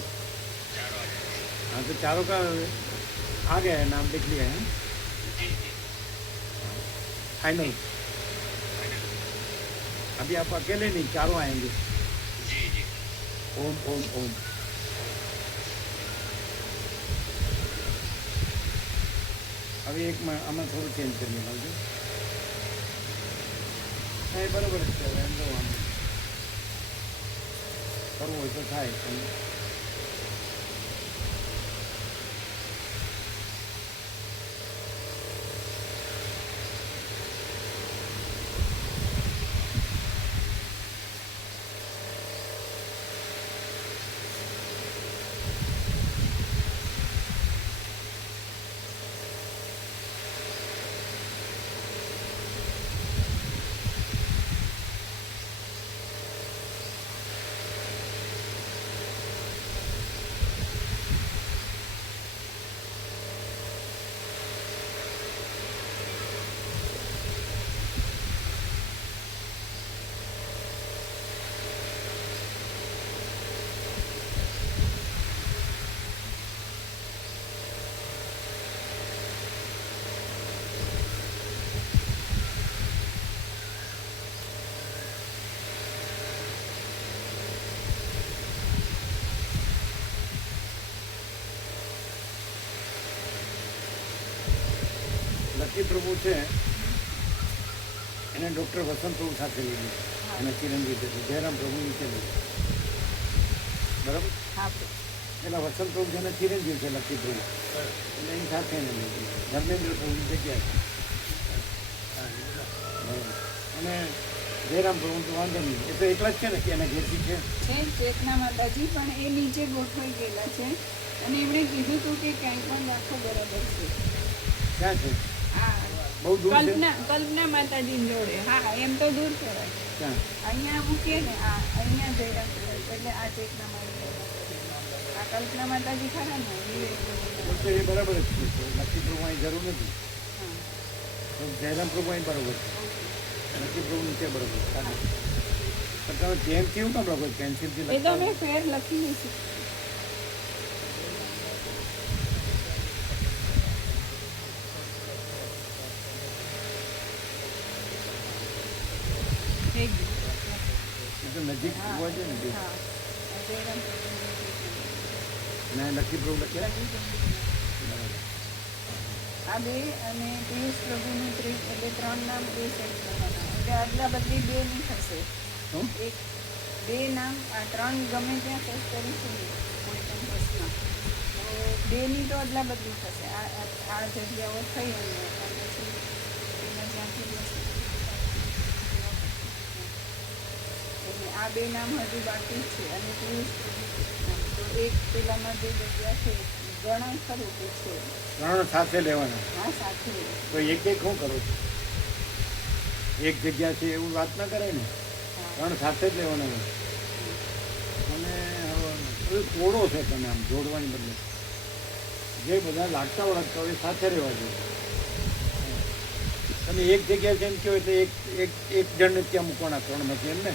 हाँ, तो चारों का आ गया है, नाम लिख लिया है. फाइनल. अभी आप अकेले नहीं, चारों आएंगे. ओम ओम ओम. अभी एक आમાં થોડું ચેન્જ કરી લાવજો. હા, એ બરાબર જ છે. એમ તો વાંધો કરવું હોય તો થાય. પણ લકી પ્રભુ છે એને ડૉક્ટર વસંત પ્રભુ સાથે લીધી અને ચિરંજીવ છે જયરામ પ્રભુ નીચે લીધી બરાબર. હા એટલે વસંત પ્રભુ જેને ચિરંજીવ છે લકી પ્રભુ એટલે એની સાથે એને લીધી ધર્મેન્દ્ર પ્રભુની જગ્યા છે બરાબર. અને જયરામ પ્રભુ તો વાંધો નહીં એ તો એકલા જ છે ને કે એના ઘેરથી છે છે ચેતના માતાજી પણ એ નીચે ગોઠવાઈ ગયેલા છે અને એમણે કીધું હતું કે ક્યાંય પણ રાખો બરાબર છે. ક્યાં છે આ બહુ દૂર છે કલ્પના માતાજી જોડે. હા એમ તો દૂર કહેવાય. ક્યાં અહીંયા મૂકીએ ને આ અહીંયા જયરામ પ્રભુ એટલે આ ચેતના માતાજી આ કલ્પના માતાજી ખરા ને તો એ બરાબર જ છે લકી પ્રભુ અહીં જરૂર નથી હા તો જયરામ પ્રભુ અહીં બરાબર છે લકી પ્રભુ નીચે બરાબર પણ તમે પેન કેવું કામ લખો પેન્સિલથી એ તો લખો અમે ફેર લખી લઈશું. થઈ ગયું. એ તો નજીક હોવા જોઈએ ને બે હા જયરામ પ્રભુની અને લકી પ્રભુ લખ્યા ચેતના. આ બે અને પિયુષ પ્રભુનું એટલે 3 નામ એ સેટ કરવાના એટલે અદલા બદલી બે નહીં થશે. શું એક બે નામ આ 3 ગમે ત્યાં સેટ કરીશું ને કોઈ પણ બસમાં તો બેની તો અદલા બદલી થશે. આ જગ્યાઓ થઈ અને પછી એના જ્યાંથી જશે એટલે આ બે નામ હજુ બાકી જ છે અને પિયુષ પ્રભુ નામ તો એક પેલામાં જે જગ્યા છે ગણાય ખરું કે છે. ત્રણ સાથે લેવાના હા સાથે તો એક શું કરો છો એક જગ્યા છે એવું વાત ના કરે ને હા ત્રણ સાથે જ લેવાના હોય. અને હવે થોડો છે તમે આમ જોડવાની બદલે જે બધા લાગતા વળગતા હોય એ સાથે રહેવા જોઈએ. તમે એક જગ્યા છે એમ કહો એટલે એક જણને ત્યાં મૂકવાના ત્રણમાંથી એમ ને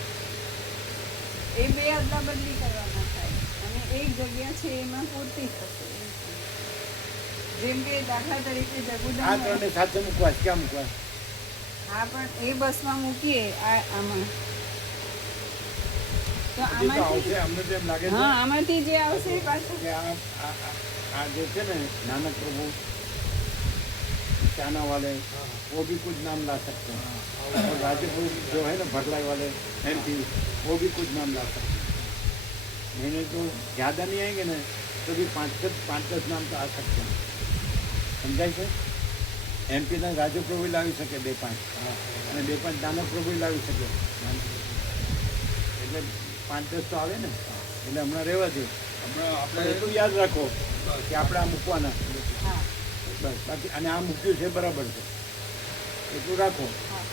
એ બે અદલા બદલી કરવાના થાય અને એક જગ્યા છે એમાં પૂરતી થશે. જેમ કે દાખલા તરીકે આ જગુદાન ત્રણને સાથે મૂકવા ક્યાં મૂકવા હા પણ એ બસમાં મૂકીએ આમાં તો હજી તો આવશે આમાંથી અમને તો એમ લાગે હા છે આમાંથી જે આવશે એ પાછું કે આ જે છે ને नानक प्रभु चाना वाले वो भी कुछ नाम ला सकते हैं और राजपुर जो है ना भटलाई वाले MP वो भी कुछ नाम ला सकते हैं. मैंने तो ज़्यादा नहीं आएंगे ना तो भी 5-10 नाम तो आ सकते हैं. સમજાય છે એમપીના રાજુ પ્રભુ લાવી શકે 2-5 અને 2-5 નાનક પ્રભુ લાવી શકે એટલે 5-10 તો આવે ને એટલે હમણાં રહેવા દે. હમણાં આપણે એટલું યાદ રાખો કે આપણે આ મૂકવાના હા બસ બાકી અને આ મૂક્યું છે બરાબર છે એટલું રાખો હા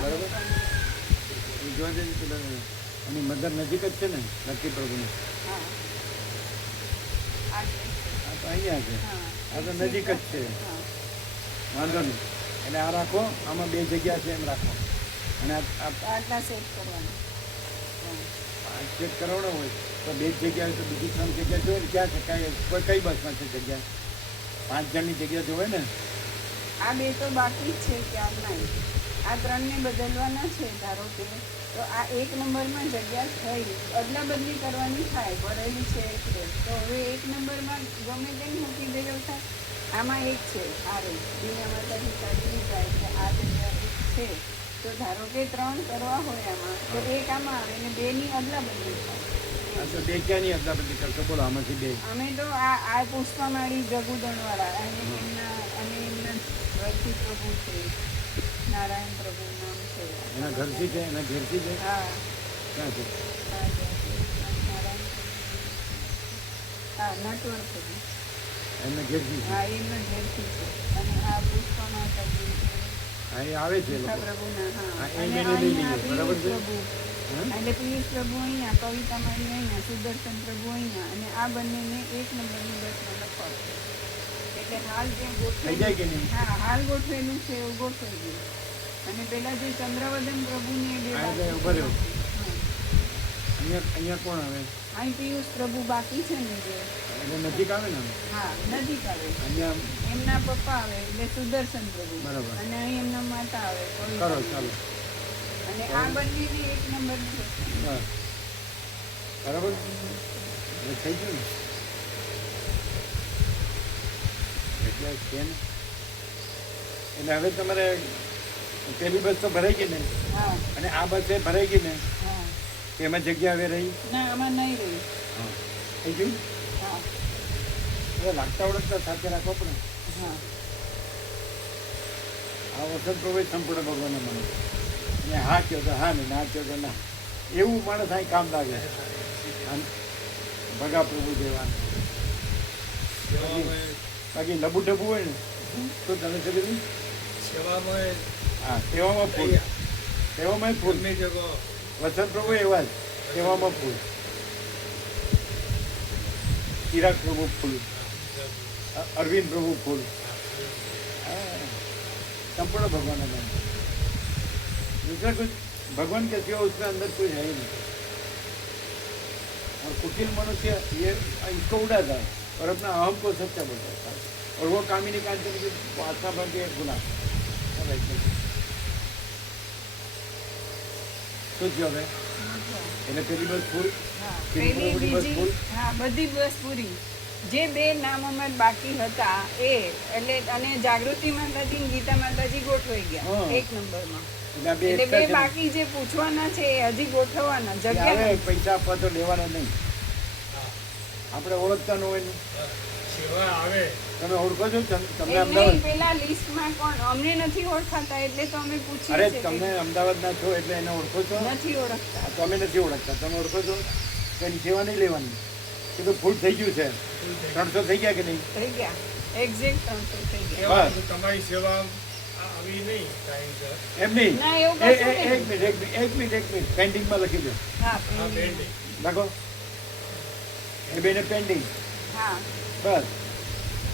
બરાબર. એ જોઈ દેજો પેલા અને મધર નજીક જ છે ને લકી પ્રભુની હા આ છે. આ તો અહીંયા છે હા આ તો નજીક જ છે હા વાંધો નહીં. એટલે આ રાખો આમાં 2 જગ્યા છે એમ રાખો અને આ આટલા સેટ કરવાના ચેક કરવાનો હોય તો 2 જગ્યા હોય તો બીજી 3 જગ્યા જોઈએ ને ક્યાં છે કઈ બસમાં છે જગ્યા 5 જણની જગ્યા જોવે ને આ બે તો બાકી જ છે ક્યારના આ 3ને બદલવાના છે ધારો કે તો આ 1 નંબરમાં જગ્યા થઈ અદલા બદલી કરવાની થાય ભરેલી છે એટલે તો હવે 1 નંબરમાં ગમે તેમ મૂકી દેજો થાય આમાં એક છે આ રે બીના માતાજી કાઢી જાય એટલે આ જગ્યા એક છે તો ધારો કે 3 કરવા હોય આમાં તો એક આમાં આવે ને 2ની અદલા બદલી થાય. આ તો 2 ક્યાંની અદલા બદલી કરશો બોલો આમાંથી 2 અમે તો આ પુષ્પામાળી જગુદણવાળા અને એમના ઘરથી પ્રભુ છે નારાયણ પ્રભુ નામ છે એના ઘરથી છે એના ઘેરથી છે હા ક્યાં છે નારાયણ હા નટવર પ્રભુ એમના ઘેરથી છે હા એમના ઘેરથી છે અને આ પુષ્પા માતાજી હા એ આવે છે એ લોકો પ્રભુના હા હા, એ અને મેં લઈ અહીંયા લીધી, બરાબર પિયુષ છે? પ્રભુ હા? એટલે પિયુષ પ્રભુ અહીંયા કવિતા માળી અહીંયા સુદર્શન પ્રભુ અહીંયા અને આ બંનેને 1 નંબરની બસમાં લખવાનું એટલે હાલ જે થઈ જાય કે નહીં? હા હાલ ગોઠવેલું છે એવું ગોઠવાઈ ગયું અને પેલા જે ચંદ્રવદન પ્રભુની બે હા, બાકી એટલે ઉભા રહ્યો. છે. હા. અહીંયા કોણ આવે અહીં પિયુષ પ્રભુ બાકી છે ને જે એટલે નજીક આવે ને હા નજીક આવે અહીંયા એમના પપ્પા આવે એટલે સુદર્શન પ્રભુ બરાબર. અને અહીં એમના માતા આવે કવિતા. કરો ચાલો અને આ બંનેને 1 નંબરની બસ બસ બરાબર એટલે થઈ ગયું ને એટલે છે ને એટલે હવે તમારે પેલી બસ તો ભરાઈ ગઈ ને, હા અને આ બસ એ ભરાઈ ગઈ ને, હા એમાં જગ્યા હવે રહી. ના આમાં નહીં રહી. થઈ ગયું. હા હવે લાગતા ઓળખતા સાથે રાખવો પડે. હા આ વસંત પ્રભુ સંપૂર્ણ ભગવાનને મળે, અને હા કહો તો હા ને ના કહો તો ના, એવું માણસ અહીં કામ લાગે. આમ ભગા પ્રભુ જેવા. બાકી લબુ ડબુ હોય ને તો તમે શું કીધું? હા, સેવામાં ફૂલ, સેવામાં ફૂલ. વસંત પ્રભુ એવા જ, સેવામાં ફૂલ. ચિરાગ પ્રભુ ફૂલ, અરવિંદ પ્રભુ ફૂલ. संपूर्ण भगवान है. दूसरा कुछ भगवान के सिवा उसके अंदर कोई है ही नहीं. और कुटिल मनुष्य ये इसको उड़ाता है और अपना अहम को सच्चा बताता है, और वो कामिनी कांचन की वासना बन के गुना શું થયું હવે? એને પેલી બસ ફૂલ, હા પેલી પેલી બસ બીજી ફૂલ. હા બધી બસ પૂરી. જે બે નામ અમાર બાકી હતા એ એટલે અને જાગૃતિ માતાજી ને ગીતા માતાજી ગોઠવાઈ ગયા હા. 1 નંબરમાં. એટલે આ બે એટલે એકતા બે છે ને. બાકી જે પૂછવાના છે એ હજી ગોઠવવાના કે જગ્યા હવે નથી. પૈસા આપવા તો લેવાના નહીં. આપણે ઓળખતા ન હોય ને. તમે ઓળખો છો? તમને એ નહીં, અમદાવાદ, પેલા લિસ્ટમાં કોણ અમને નથી ઓળખાતા એટલે તો અમે પૂછીએ અરે છીએ તમે કે અમદાવાદના છો એટલે એને ઓળખો છો? નથી ઓળખતા. તમે નથી ઓળખતા. તમે ઓળખો છો તો એની સેવા નહીં લેવાની. એ તો ફૂલ થઈ ગયું છે. 300 થઈ ગયા કે નહીં? થઈ ગયા એક્ઝેક્ટ 300 થઈ ગયા. બસ તમારી સેવા આવી નહીં ટાઈમસર. એમ નહીં. ના એવું એ- કશું એ- એક નહીં. મિનિટ પેન્ડિંગમાં લખી દો. હા આ પેલી. પેન્ડિંગ. લખો એ બેને પેન્ડિંગ. હા બસ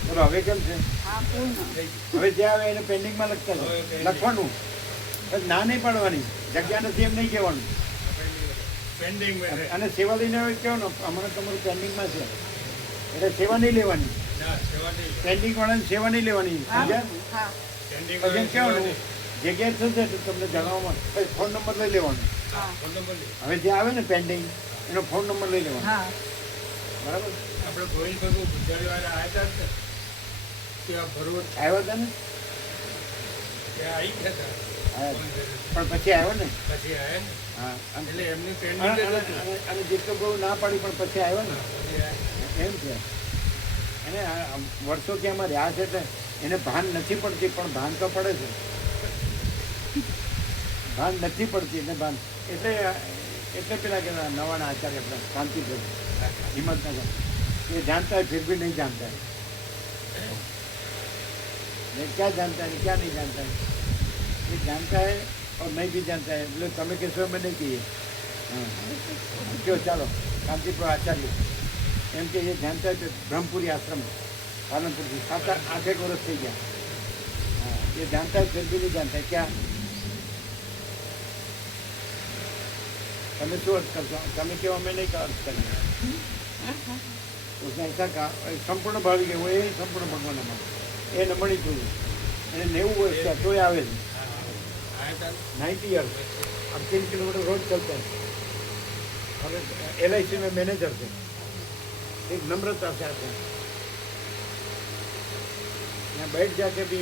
ચલો હવે કેમ છે? હા પૂર્ણ. હવે જે આવે એને પેન્ડિંગમાં લખતા જાઓ. હવે pending. લખવાનું બસ, ના નહીં પાડવાની. જગ્યા નથી એમ નહીં કહેવાનું. પેન્ડિંગ મેં છે. અને સેવા લઈને હવે કહેવાનું હમણાં તમારું પેન્ડિંગમાં છે, એટલે સેવા નહીં લેવાની. ના, સેવા નહીં. પેન્ડિંગ વાળાની સેવા નહીં લેવાની. હા સમજ્યા? હા પેન્ડિંગ પછી વાળી સેવા કહેવાનું નહીં. જગ્યા થશે તો તમને જણાવવામાં પછી ફોન નંબર લઈ લેવાનો. હા ફોન નંબર નહીં. હવે જે આવે ને પેન્ડિંગ એનો ફોન નંબર લઈ લેવાનો. હા બરાબર? આપણે ગોવિંદ ભગુ ગુજરાતીવાળા આવ્યા હતા ને, ત્યાં ભરૂચ આવ્યા હતા ને? ત્યાં આવી ગયા હતા. હા. ફોન કર્યો. પણ પછી આવ્યો ને? પછી આવ્યા ને. હા. અને- એટલે એમની અને- પેન્ડિંગ જ અને- હતું. અને- અને જેટલો બહુ ના પાડી પણ પછી આવ્યો ને, પછી આવ્યા. એમ છે. એને આ વર્ષોથી આમાં રહ્યા છે એટલે એને ભાન નથી પડતી, પણ ભાન તો પડે છે. ભાન નથી પડતી એટલે ભાન એટલે પેલા કે નવાના આચાર્ય આપણા શાંતિ હિંમતનગર ये जानता है फिर भी नहीं जानता है, ये क्या जानता है क्या नहीं जानता है, ये जानता है और नहीं भी जानता है. बोले તમે કહેશો મેં નહીં કહીએ. હા કયો ચાલો શાંતિપુર આચાર્ય એમ કે એ જાણતા है ब्रह्मपुरी आश्रम पालनपुरથી 7-8 વર્ષ થઈ ગયા. हाँ ये जानता है फिर भी नहीं जानता है क्या. તમે શું અર્થ કરશો? તમે કેવો અમે નહીં अर्थ करेंगे. उसने ऐसा कहा संपूर्ण भावी गए वो ये संपूर्ण भगवान हमारे ये न मणि पूरी એને 90 વર્ષ થયા તોય આવે છે. આવ્યા હતા ને. 90 ईयर्स. अब 3 किलोमीटर रोज चलते हैं. હવે LIC में मैनेजर थे. एक नम्रता से आते हैं, यहाँ बैठ जाके भी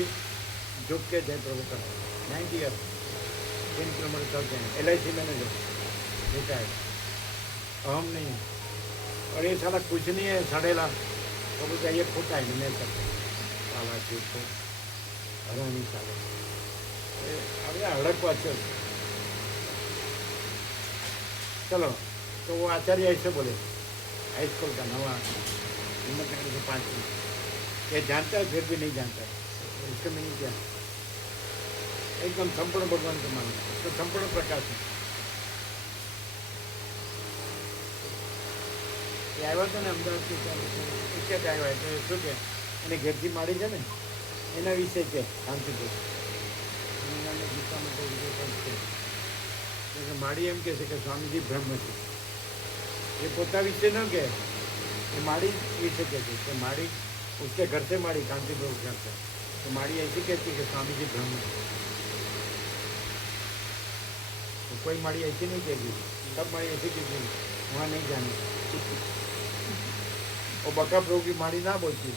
झुक के जय प्रभु कर 90 ईयर्स 3 किलोमीटर चलते हैं. LIC मैनेजर बेटा है, अहम नहीं है. और ये साला कुछ नहीं है सड़ेला तो बोलता ये खोटा है नहीं करते साला चीज को हरा नहीं साले. अरे हड़कवा चल चलो. तो वो आचार्य ऐसे बोले हाई स्कूल का नवा हिम्मतनगर से 5 मिनट ये जानता है फिर भी नहीं जानता है. इसका मैंने क्या एकदम संपूर्ण भगवान को मानो तो संपूर्ण प्रकाश है. એ આવ્યા હતા ને અમદાવાદથી એક જ આવ્યા એટલે શું કે એને ઘેરથી માડી છે ને એના વિશે છે શાંતિપુર ગીતા માટે વિશે કંઈક છે. એટલે માડી એમ કહે છે કે સ્વામીજી બ્રહ્મ છે. એ પોતા વિશે ન કહે, એ માડી વિશે કહે છે કે माड़ी उसके घर से माड़ी कांतिपुर घर से तो माड़ी ऐसी कहती कि स्वामी जी ब्रह्म है. तो कोई माड़ी ऐसी नहीं कहेगी, सब माड़ी ऐसी कहती वहाँ नहीं जानी. और बका प्रभु की माड़ी ना बोलती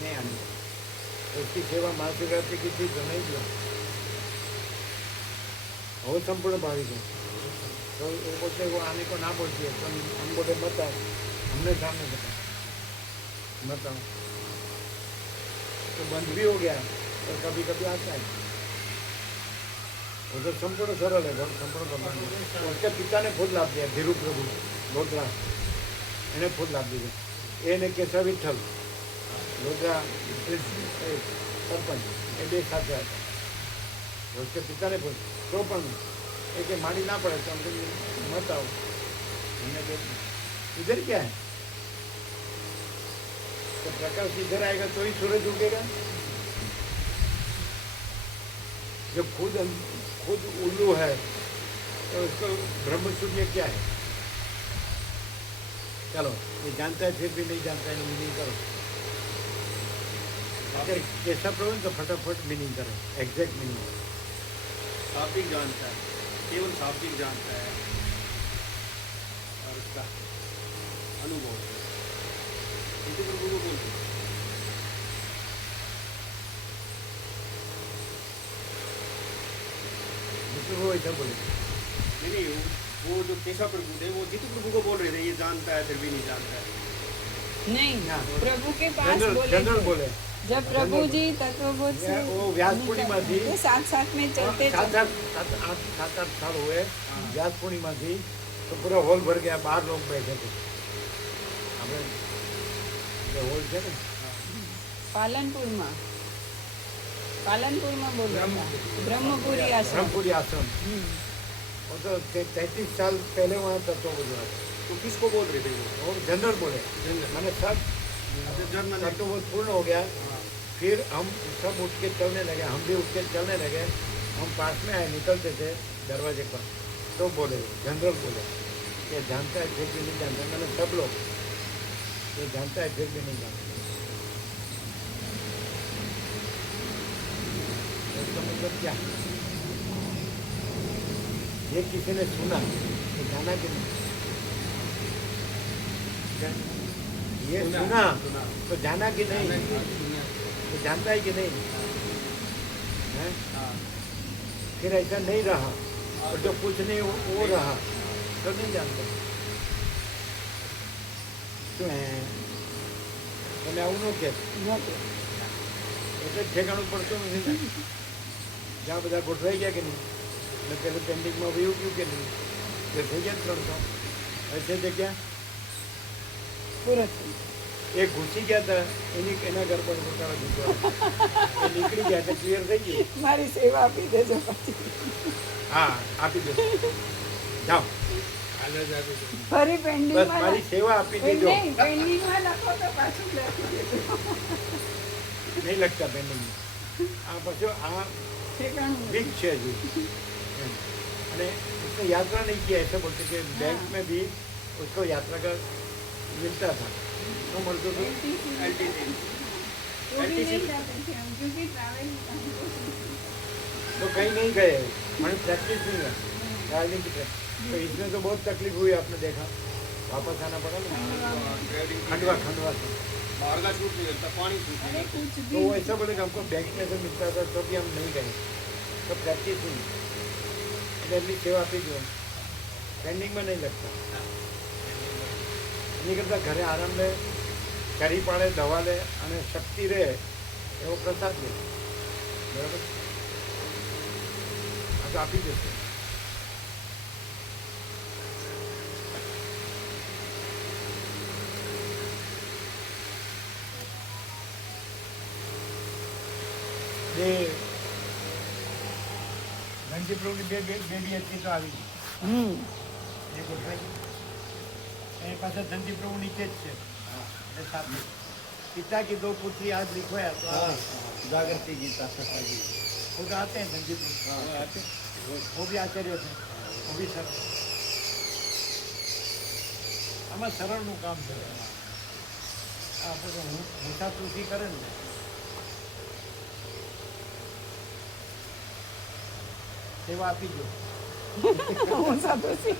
नहीं आनी. उसकी सेवा महाशिवरात्रि की थी तो नहीं किया। वो संपूर्ण भाविक है तो वो बोलते वो आने को ना बोलती है तो हम बोले मत आओ, हमने सामने बताया मत आओ, तो बंद भी हो गया तो कभी कभी आता है। वो तो संपूर्ण सरल है, बहुत संपूर्ण भगवान है। तो उसके पिता ने खुद लाभ दिया, धीरू प्रभु लोधरा એને ખુદ લાભ દીધો, એને કેશવ વિઠ્ઠલ લોધરા સરપંચ એ બે સાથે હતા। उसके पिता ने खुद तो પણ એ કે માની ના પડે તો हम मत आओ, हमने बोला इधर क्या है, तो प्रकाश इधर आएगा तो ही सूरज उगेगा। जब खुद उल्लू है तो उसको ब्रह्म सूर्य क्या है। चलो ये जानता है फिर भी नहीं जानता है, मीनिंग करो। अगर कैसा प्रॉब्लम तो फटाफट मीनिंग करो, एग्जैक्ट मीनिंग। शाब्दिक जानता है, केवल शाब्दिक जानता है और उसका अनुभव हिंदू प्रभु को बोलते हैं। दूसरे वो ऐसा बोले नहीं वो जो केशव प्रभु थे वो जीतू प्रभु को बोल रहे थे ये जानता है फिर भी नहीं जानता है। नहीं, हाँ। प्रभु के पास बोले जनरल थे। बोले जब प्रभु जी तत्वबोध से वो व्यास पूर्णिमा थी, तो साथ साथ में चलते सात आठ साल हुए व्यास पूर्णिमा थी तो पूरा हॉल भर गया, 12 लोग बैठे थे। આપણે હોલ છે ને पालनपुर में बोला था ब्रह्मपुरी आश्रम। ब्रह्मपुरी आश्रम, वो तो 33 साल पहले वहाँ तत्वबोध हुआ था। तो किसको बोल रहे थे वो? वो जनरल बोले, मैंने सब जर्नल तत्वबोध पूर्ण हो गया, फिर हम सब उठ के चलने लगे, हम भी उठ के चलने लगे। हम पास में आए, निकलते थे दरवाजे पर तो बोले जनरल बोले कि जानता है फिर भी नहीं जानता। मैंने सब लोग ये जानता है फिर भी नहीं जानता। इसका मतलब क्या है? ये किसी ने सुना तो जाना कि नहीं? क्या? ये सुना तो जाना कि नहीं? तो जानता है कि नहीं? हैं? फिर ऐसा नहीं रहा और जो कुछ नहीं वो रहा तो नहीं जानता। શું હે તમે આવું ન કે એટલે ઠેકાણું પડતું નથી ને, જ્યાં બધા ગોઠવાઈ ગયા કે નહીં, એટલે પેલું પેન્ડિંગમાં વયું ગયું કે નહીં, એટલે થઈ ગયા 300 છે જગ્યા। पूरा એક ઘૂસી ગયા હતા એના ઘર પર પોતાના ઘૂસવા એ નીકળી ગયા એટલે ક્લિયર થઈ ગયું। मारी सेवा आपी देजो પછી હા આપી દો, જાઓ ફરી પેન્ડિંગ બસ મારી સેવા આપી દેજો। નહીં પેન્ડિંગ માં લખો તો પાછું લખી દેજો નહીં લખતા પેન્ડિંગ આ પછી આ ઠેકાણું वीक है जी अरे उसने यात्रा नहीं किया, ऐसे बोलते कि बैंक में भी उसको यात्रा का मिलता था तो मजदूर LTC वो भी नहीं जाते थे हम क्योंकि ट्रैवल तो कहीं नहीं गए, मैंने प्रैक्टिस नहीं है ट्रैवलिंग की प्रैक्टिस। तो इसमें तो बहुत तकलीफ हुई, आपने देखा वापस आना पड़ा ना खंडवा से। बाहर का छूट नहीं करता, पानी छूट नहीं अरे करता। कुछ तो भी वो ऐसा बोले कि हमको बैंक में से मिलता था तो भी हम नहीं गए, तो प्रैक्टिस हुई एटली सेवा आपी दो, पेंडिंग में नहीं लगता। नहीं करता घरे आराम ले કરી પાડે, દવા લે અને શક્તિ રહે એવો પ્રસાદ લે, બરાબર? આ તો આપી દેશે। બે ધનજી પ્રભુની બેબી હતી તો આવી ગઈ, એ ગોઠવાઈ ગઈ। એની પાસે ધનજી પ્રભુ નીચે જ છે એટલે સાથે। पिता की 2 पुत्री आज लिखवाया तो जागृति गीता वो तो आते हैं धनजी प्रभु, वो भी आचार्य थे, वो भी सरल। આમાં સરળનું કામ છે, આપણે હુંસાતુસી કરે ને સેવા આપી દો। હું સાધુ છું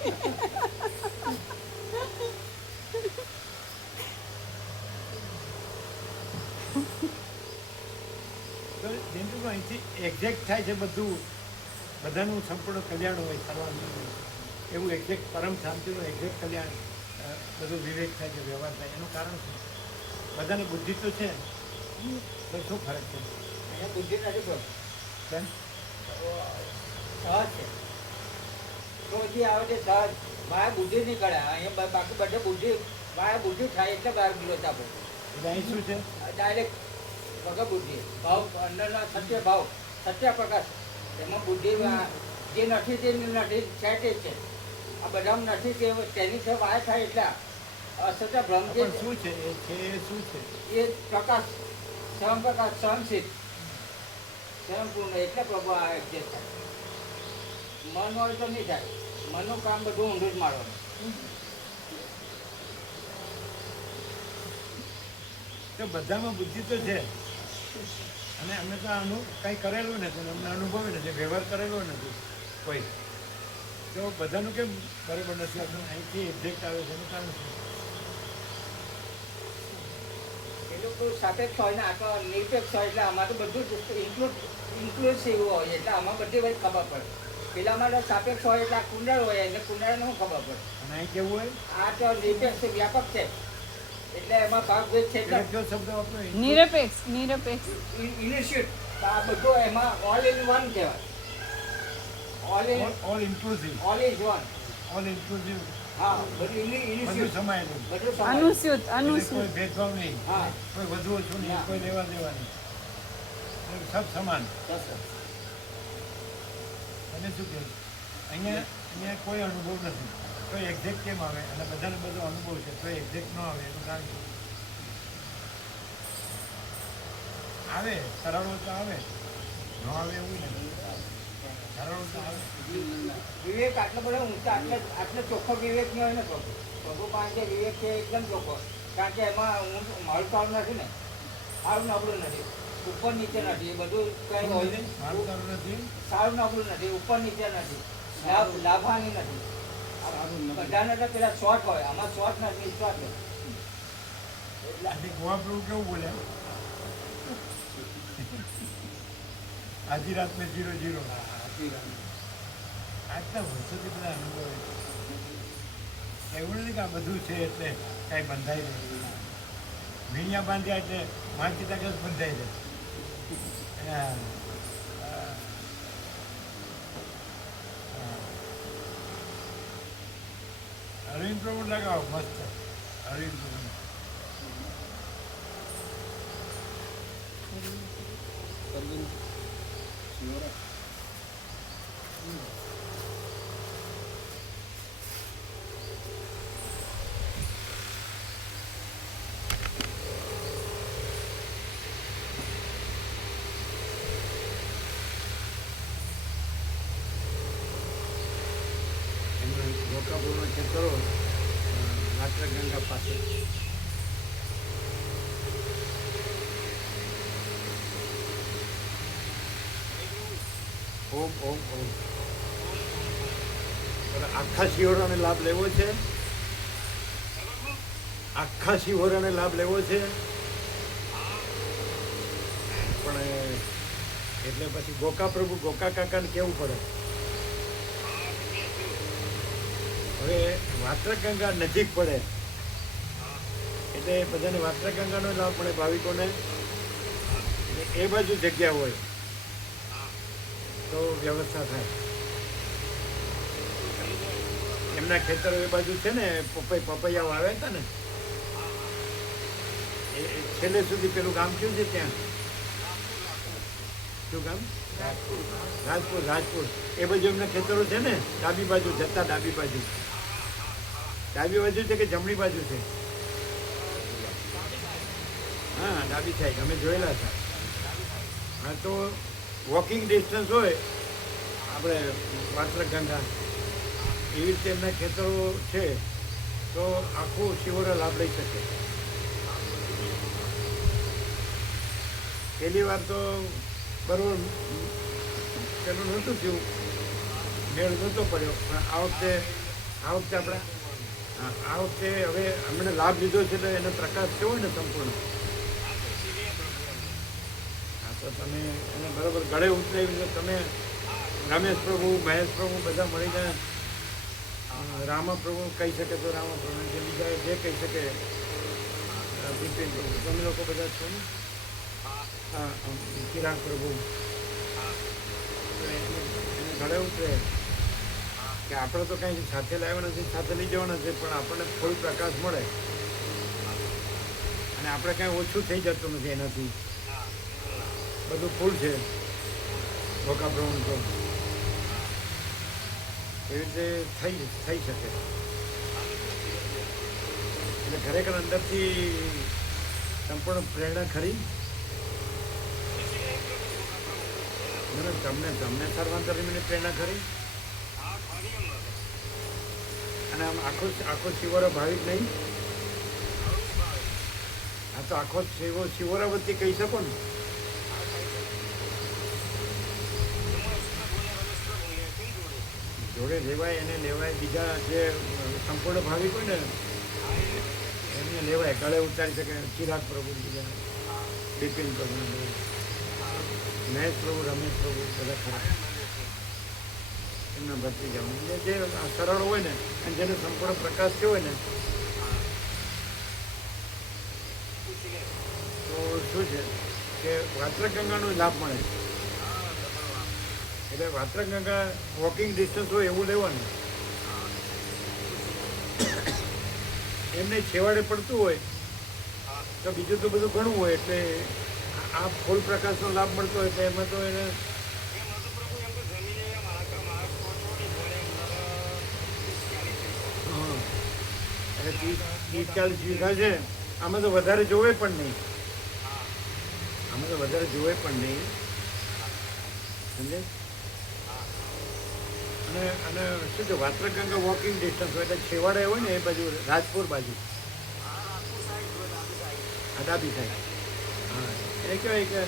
અહીંથી એક્ઝેક્ટ થાય છે બધું, બધાનું સંપૂર્ણ કલ્યાણ હોય, સર્વાંગી હોય, એવું એક્ઝેક્ટ પરમ શાંતિનું એક્ઝેક્ટ કલ્યાણ, બધું વિવેક થાય છે, વ્યવહાર થાય. એનું કારણ શું? બધાને બુદ્ધિ તો છે, તો શું ફરક છે? અહીંયા બુદ્ધિ નથી બસ બેન? સહજ છે. તો હજી આવે છે સહજ, મારે બુદ્ધિ નહીં કરે. અહીંયા બાકી બધે બુદ્ધિ, મારે બુદ્ધિ થાય એટલે બહાર ગયો આપે એટલે અહીં શું છે? ડાયરેક્ટ વગર બુદ્ધિ ભાવ, અંદરના સત્ય ભાવ, સત્ય પ્રકાશ, એમાં બુદ્ધિ જે નથી તે નથી છે તે છે. આ બધામાં નથી તે તેની છે વાય થાય એટલે અસત્ય ભ્રમ જે પણ શું છે એ છે એ શું છે? એ પ્રકાશ, સ્વયં પ્રકાશ, સ્વયંસિદ્ધ, સ્વયંપૂર્ણ, એટલે પ્રભુ આ એક્ઝેક્ટ થાય. મન હોય તો નહીં થાય. મનનું કામ બધું ઊંધું જ મારવાનું. તો બધામાં બુદ્ધિ તો છે, અને અમે તો આનું કંઈ કરેલું નથી, અને અમને અનુભવ નથી, વ્યવહાર કરેલો નથી કોઈ. તો બધાનું કેમ બરાબર નથી આવતું? અહીંથી એક્ઝેક્ટ આવે છે એનું કારણ શું? એ લોકો સાપેક્ષ હોય ને આ તો નિરપેક્ષ હોય એટલે આમાં તો બધું જ ઇન્ક્લુસિવ હોય એટલે આમાં બધી બધી ખબર પડે. પેલામાં તો સાપેક્ષ હોય એટલે આ કુંડળ હોય એટલે કુંડળને શું ખબર પડે? અને અહીં કેવું હોય? આ તો નિરપેક્ષ વ્યાપક છે એટલે એમાં ભાગભેદ છે. એટલે કયો શબ્દ વાપરો? નિરપેક્ષ, નિરપેક્ષ. ઇનિશિયેટ આ બધું એમાં ઓલ ઇન વન કહેવાય. All inclusive, all is one. All inclusive, હા, બધું બધું ઇનિશિયેટ, સમાયેલું, બધું સમાન. અનુસ્યુત, એટલે અનુસ્યુત. કોઈ ભેદભાવ નહીં, હા. કોઈ વધુ ઓછું નહીં, ના. કોઈ લેવા દેવા નહીં, સબ સમાન. અને શું કહે અહીંયા કોઈ અનુભવ નથી, તો એક્ઝેક્ટ કેમ આવે? અને બધાને બધો અનુભવ છે તો એક્ઝેક્ટ ન આવે એનું કારણ શું? આવે સરળ તો આવે, ન આવે એવું નથી. સરળ તો આવે. વિવેક આટલો બધો ઊંચા, આટલો ચોખ્ખો વિવેક નહીં હોય ને પ્રભુ. પ્રભુ પાસે વિવેક છે એકદમ ચોખ્ખો, કારણ કે એમાં મારું કામ નથી ને, સારું નબળું નથી, ઉપર નીચે નથી, એ બધું કઈ હોય મારું તારું નથી. સારું નબળું નથી, ઉપર નીચે નથી, લાભહાની નથી. બધાને તો પેલા શોર્ટ હોય, આમાં શોર્ટ નથી, શોર્ટ છે. આજે ગોવા પ્રભુ કેવું બોલ્યા? આજી રાત મેં 0-0. આટલા વર્ષોથી બધા અનુભવે છે. એવું નથી કે આ બધું છે એટલે કાંઈ બંધાય નહીં. મીણિયા બાંધ્યા એટલે માનકી તાકાત બંધાઈ જાય. હા. હા. હા. અરવિંદ પ્રભુ લગાવો મસ્ત. અરવિંદ પ્રભુ એમણે લોકાપુરના ખેતરો રાત્રગંગા પાસે. ઓમ ઓમ ઓમ. આખા શિહોરાને લાભ લેવો છે, આખા શિહોરાને લાભ લેવો છે, પણ એટલે પછી ગોકા પ્રભુ ગોકા કાકાને કેવું પડે. હવે વાત્રગંગા નજીક પડે એટલે બધાને વાત્રગંગાનો લાભ મળે ભાવિકોને. એ બાજુ જગ્યા હોય તો વ્યવસ્થા થાય. એમના ખેતરો એ બાજુ છે ને, પપૈયાઓ આવ્યા હતા ને, એ છેલ્લે સુધી પેલું ગામ કયું છે ત્યાં? શું ગામ? રાજપુર. રાજપુર એ બાજુ એમના ખેતરો છે ને, ડાબી બાજુ જતા, ડાબી બાજુ છે કે જમણી બાજુ છે? હા, ડાબી સાઈડ અમે જોયેલા હતા. હા, તો વોકિંગ ડિસ્ટન્સ હોય આપણે વાત્રગંગા, એવી રીતે એમના ખેતરો છે તો આખું શિહોરા લાભ લઈ શકે. પહેલી વાર તો બરાબર પેલું નહોતું થયું, મેળ નહોતો પડ્યો, પણ આ વખતે આપણે આ વખતે હવે અમને લાભ લીધો છે એટલે એનો પ્રકાશ થયો હોય ને સંપૂર્ણ. હા, તો તો તમે એને બરાબર ગળે ઉતરાવી તમે રમેશ પ્રભુ મહેશ પ્રભુ બધા મળીને રામા પ્રભુ કહી શકે તો રામા પ્રભુ જે બીજા જે કહી શકે બિપિન પ્રભુ તમે લોકો બધા છો ને હા ચિરાગ પ્રભુ એને ગળે ઉતરે કે આપણે તો કંઈ સાથે લાવ્યા નથી સાથે લઈ જવાના છે પણ આપણને થોડું પ્રકાશ મળે અને આપણે કાંઈ ઓછું થઈ જતું નથી એનાથી બધું ફૂલ છે ભોકા પ્રભુ તો એવી રીતે થઈ શકે એટલે ખરેખર અંદરથી સંપૂર્ણ પ્રેરણા ખરી તમને સર્વાંતરની પ્રેરણા ખરી અને આમ આખો શિવરો ભાવિક નહીં આ તો આખો શિવરાવતી કહી શકો ને જોડે લેવાય એને લેવાય બીજા જે સંપૂર્ણ ભાવિક હોય ને એમને લેવાય ગળે ઉતારી શકે ચિરાગ પ્રભુ બીજા બિપિન પ્રભુ મહેશ પ્રભુ રમેશ પ્રભુ બધા ખરા એમના ભક્તિ જવાનું જે સરળ હોય ને અને જેને સંપૂર્ણ પ્રકાશ થયો હોય ને તો શું છે કે વાત્રગંગાનો લાભ મળે એટલે વાત્રગંગા વોકિંગ ડિસ્ટન્સ હોય એવું લેવાનું એમને છેવાડે પડતું હોય તો બીજું તો બધું ઘણું હોય એટલે આ ફૂલ પ્રકાશનો લાભ મળતો હોય તો એમાં તો એને એટલે 30-40 વીઘા છે આમાં તો વધારે જોવે પણ નહીં સમજે અને શું છે વાત્રગંગા વોકિંગ ડિસ્ટન્સ હોય એટલે છેવાડે હોય ને એ બાજુ રાજપુર બાજુ ડાબી સાઈડ હા એ કહેવાય કે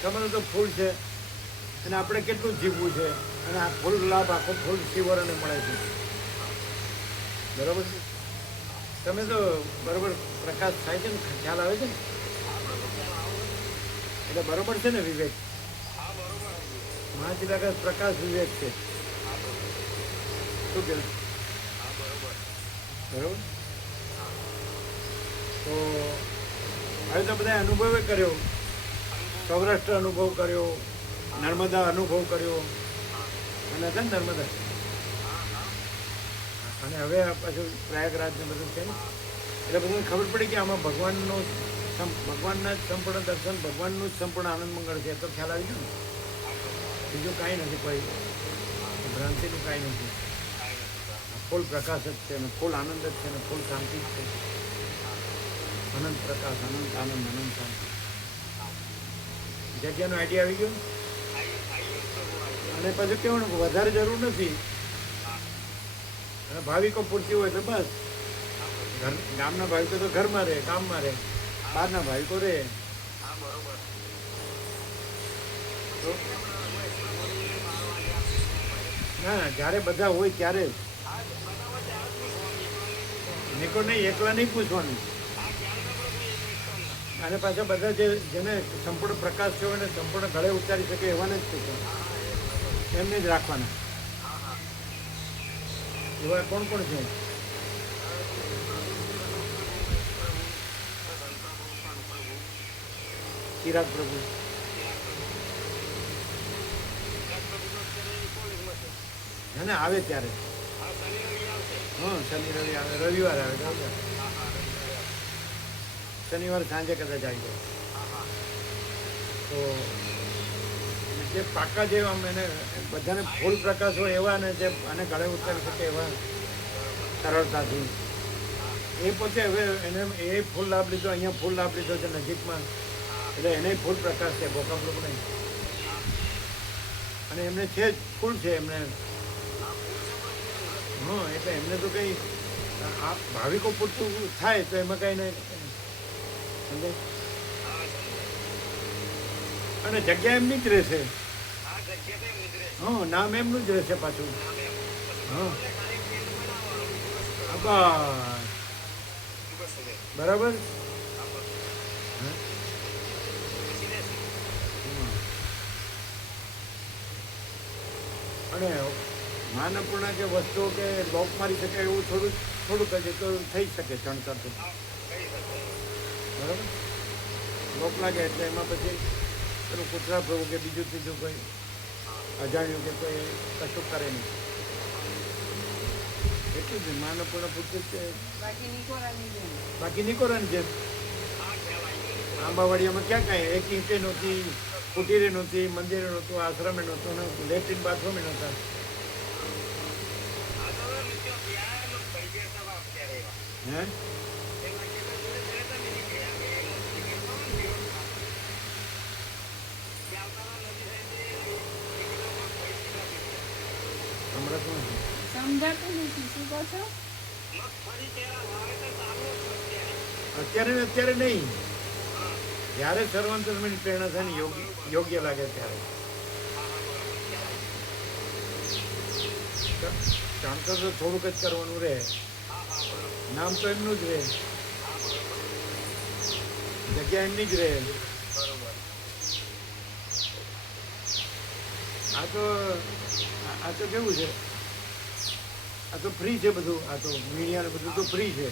તમારું તો ફૂલ છે અને આપણે કેટલું જીવવું છે અને આ ફૂલ લાભ આખો ફૂલ શિવરને મળે છે બરાબર છે તમે તો બરાબર પ્રકાશ થાય છે ને ખ્યાલ આવે છે ને એટલે બરાબર છે ને વિવેક મહાચિરાગ પ્રકાશ વિવેક છે શું કે બરાબર તો હવે તો બધા અનુભવ કર્યો સૌરાષ્ટ્ર અનુભવ કર્યો નર્મદા અનુભવ કર્યો અને હતા ને નર્મદા અને હવે પાછું પ્રયાગરાજ ને બધું છે ને એટલે બધાને ખબર પડી કે આમાં ભગવાનના જ સંપૂર્ણ દર્શન ભગવાનનું જ સંપૂર્ણ આનંદ મંગળ છે તો ખ્યાલ આવી ગયો ને બીજું કાંઈ નથી કોઈ ભ્રાંતિનું કાંઈ નથી ફૂલ પ્રકાશ જ છે ને ફૂલ આનંદ જ છે ને ફૂલ શાંતિ જ છે અનંત પ્રકાશ અનંત આનંદ અનંત શાંતિ જગ્યાનો આઈડિયા આવી ગયો અને પછી કેવું વધારે જરૂર નથી અને ભાવિકો પૂરતી હોય એટલે બસ ગામના ભાવિકો તો ઘરમાં રહે કામમાં રહે બહારના ભાવિકો રહે ના જ્યારે બધા હોય ત્યારે જ નીકો નહીં એકલા નહીં પૂછવાનું અને પાછા બધા જેને સંપૂર્ણ પ્રકાશ થયો અને સંપૂર્ણ ગળે ઉતારી શકે એવાને જ પૂછવાનું એમને જ રાખવાના એવા કોણ કોણ છે ચિરાગ પ્રભુ ના આવે ત્યારે હા શનિ રવિ આવે રવિવાર આવે શનિવાર સાંજે કદાચ આવી જાય તો જે પાકા જે આમ એને બધાને ફૂલ પ્રકાશ હોય એવા ને જે આને ગળે ઉતારી શકે એવા સરળતાથી એ પોતે હવે એને એ ફૂલ લાભ લીધો અહીંયા ફૂલ લાભ લીધો છે નજીકમાં એટલે એને ફૂલ પ્રકાશ છે ભોકા લોકો નહીં અને એમને છે જ ફૂલ છે એમને હા એટલે એમને તો કંઈ આ ભાવિકો પૂરતું થાય તો એમાં કંઈ નહીં સમજે અને જગ્યા એમની જ રહેશે હા નામ એમનું જ રહેશે પાછું હા બરાબર અને માનવપૂર્ણ કે વસ્તુઓ કે લોક મારી શકે એવું થોડુંક જ તો થઈ શકે ચણતર તો બરાબર. લોક લાગે એટલે એમાં પછી પેલું કૂતરા પ્રભુ કે બીજું ત્રીજું કોઈ અજાણ્યું કે કોઈ કશું કરે નહીં. એટલું જ માનવપૂર્ણ પૂરતું જ છે. બાકી નિકોરાની જેમ. બાકી નિકોરાની જેમ આંબાવાડીયામાં ક્યાં કાંઈ એક ઈંટે નહોતી, કુટીરે નહોતી, મંદિરે નહોતું, આશ્રમે નહોતું, ને લેટ્રિન બાથરૂમે નહોતા. હે હમણાં શું છે? સમજાતું નથી શું કહો છો? અત્યારે ને અત્યારે નહીં, જ્યારે સર્વાંતરની પ્રેરણા થાય ને યોગ્ય લાગે ત્યારે. જાણતર તો થોડુંક જ કરવાનું રહે, નામ તો એમનું જ રહે, જગ્યા એમની જ રહે. આ તો કેવું છે, આ તો ફ્રી છે બધું. આ તો મીડિયા બધું તો ફ્રી છે.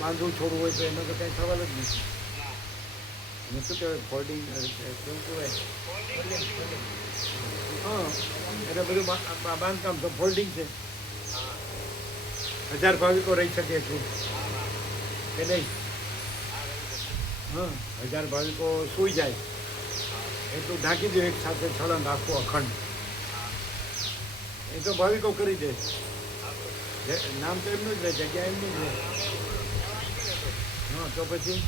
બાંધવું છોડવું હોય તો એનો તો કંઈ સવાલ જ નથી. એને શું કહેવાય, ફોલ્ડિંગ કેવું કહેવાય? હા, એટલે બધું બાંધકામ તો ફોલ્ડિંગ છે. 1000 ભાવિકો રહી શકે એટલું કે નહીં? હા, 1000 ભાવિકો સૂઈ જાય એટલું ઢાંકી દો એક સાથે છળંગ આખું અખંડ. એ તો ભાવિકો કરી દે. નામ તો એમનું જ રહે, જગ્યા એમની જ રહે. હા, તો પછી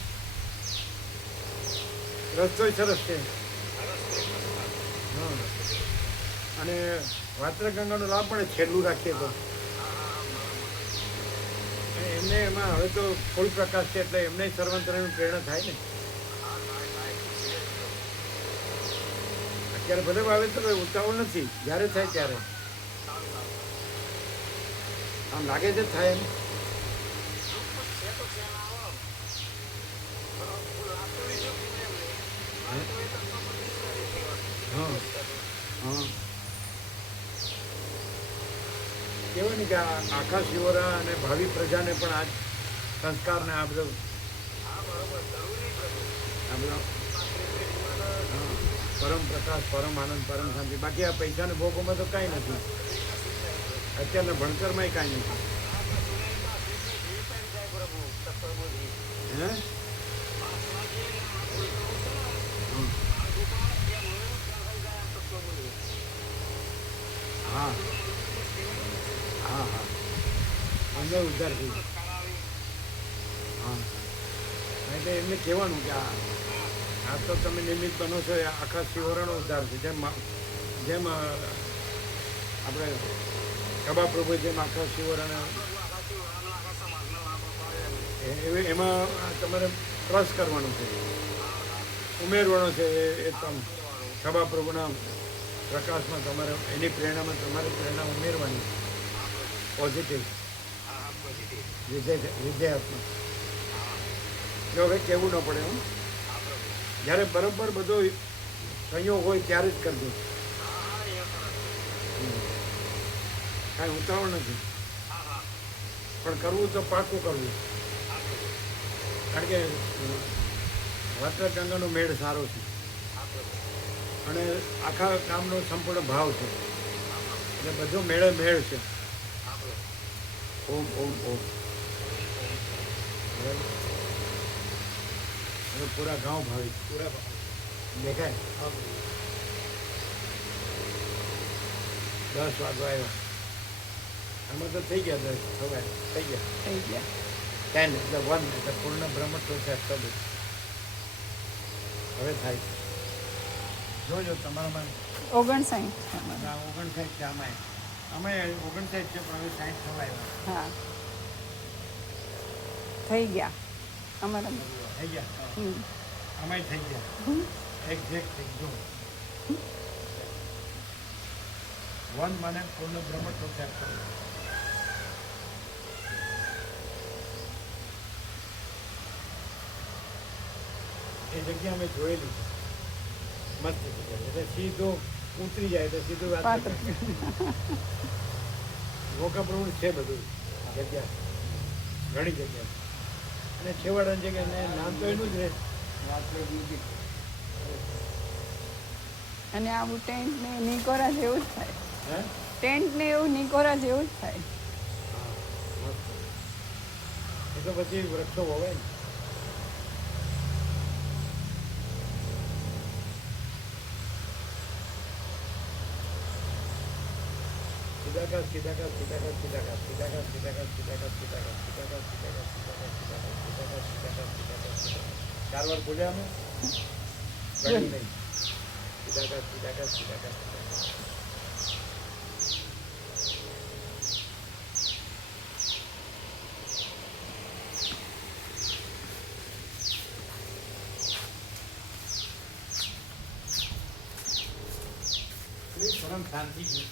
રસ્તોય સરસ છે. હા, અને વાત્રક ગંગાનો લાભ પણ છેલ્લું રાખીએ તો એમને એમાં હવે તો ફૂલ પ્રકાશ છે એટલે એમને સર્વાંતરની પ્રેરણા થાય ને. અત્યારે ભલે આવે તો કંઈ ઉતાવળ નથી, જ્યારે થાય ત્યારે આમ લાગે છે થાય એમ. હા હા, કહેવાય ને કે આખા શિવરા અને ભાવિ પ્રજાને પણ આ સંસ્કારને આ બધો પરમ પ્રકાશ, પરમ આનંદ, પરમ શાંતિ. બાકી આ પૈસાને ભોગોમાં તો કાંઈ નથી. અત્યારના ભણતરમાં કાંઈ નથી. હે હા હા હા, અંદર ઉદ્ધાર થઈ ગયો. હા, એટલે એમને કહેવાનું કે આ તો તમે નિમિત્ત બનો છો, એ આખા શિવરણનો ઉદ્ધાર છે. જેમ આપણે કબા પ્રભુ જેમ આખા શિવરણ એમાં તમારે ટ્રસ્ટ કરવાનું છે, ઉમેરવાનો છે. એ તમે કબા પ્રભુના પ્રકાશમાં તમારે એની પ્રેરણામાં તમારે પ્રેરણા ઉમેરવાની પોઝિટિવ વિધેયાત્મક. જો હવે કહેવું ન પડે. હું જ્યારે બરાબર બધો સંયોગ હોય ત્યારે જ કરજો. કાંઈ ઉતાવળ નથી, પણ કરવું તો પાકું કરવું. કારણ કે વાત્રક ગંગાનો મેળ સારો છે અને આખા કામનો સંપૂર્ણ ભાવ છે, એટલે બધો મેળે મેળ છે. ઓમ ઓમ ઓમ. હવે પૂરા ગાંવ ભાવિક, પૂરા દેખાય. 10 વાગવા આવ્યા, આમાં તો થઈ ગયા 10 સવારે થઈ ગયા 10 એટલે 1 એટલે પૂર્ણ બ્રહ્મત્વ છે. હવે થાય જોજો તમારામાં 59. 59 છે. આમાં 59 છે, પણ હવે 60 થવા આવ્યા. હા, થઈ ગયા અમારા. થઈ ગયા, આમાંય થઈ ગયા. એક્ઝેક્ટ થઈ ગયો. 1 મને પૂર્ણ બ્રહ્મત્વ પ્રાપ્ત કર્યું. એ જગ્યા અમે જોયેલી મસ્ત જગ્યા. એટલે સીધો ઉતરી જાય તો સીધું વાત પાત્ર. વોકેબલ છે બધું જગ્યા ઘણી જગ્યા અને છેવાડાની જગ્યાએ નામ તો એનું જ રહે. વાત તો બીજી. અને આવું ટેન્ટ ને નિકોરા જેવું જ થાય. હે ટેન્ટ ને એવું નિકોરા જેવું જ થાય. હા મસ્ત. એ તો પછી વૃક્ષો વવાય ને. સીધાકાશ સીધાકાશ સીધાકાશ સીધાકાશ સીધાકાશ સીધાકાશ સીધાકાશ સીધાકાશ સીધાકાશ સીધાકાશ સીધાકાશ સીધાકાશ સીધાકાશ સીધાકાશ 4 વાર બોલ્યા અમે ગણ્યું નહીં. સીધાકાશ સીધાકાશ સીધાકાશ સીધાકાશ. પરમ શાંતિ છે.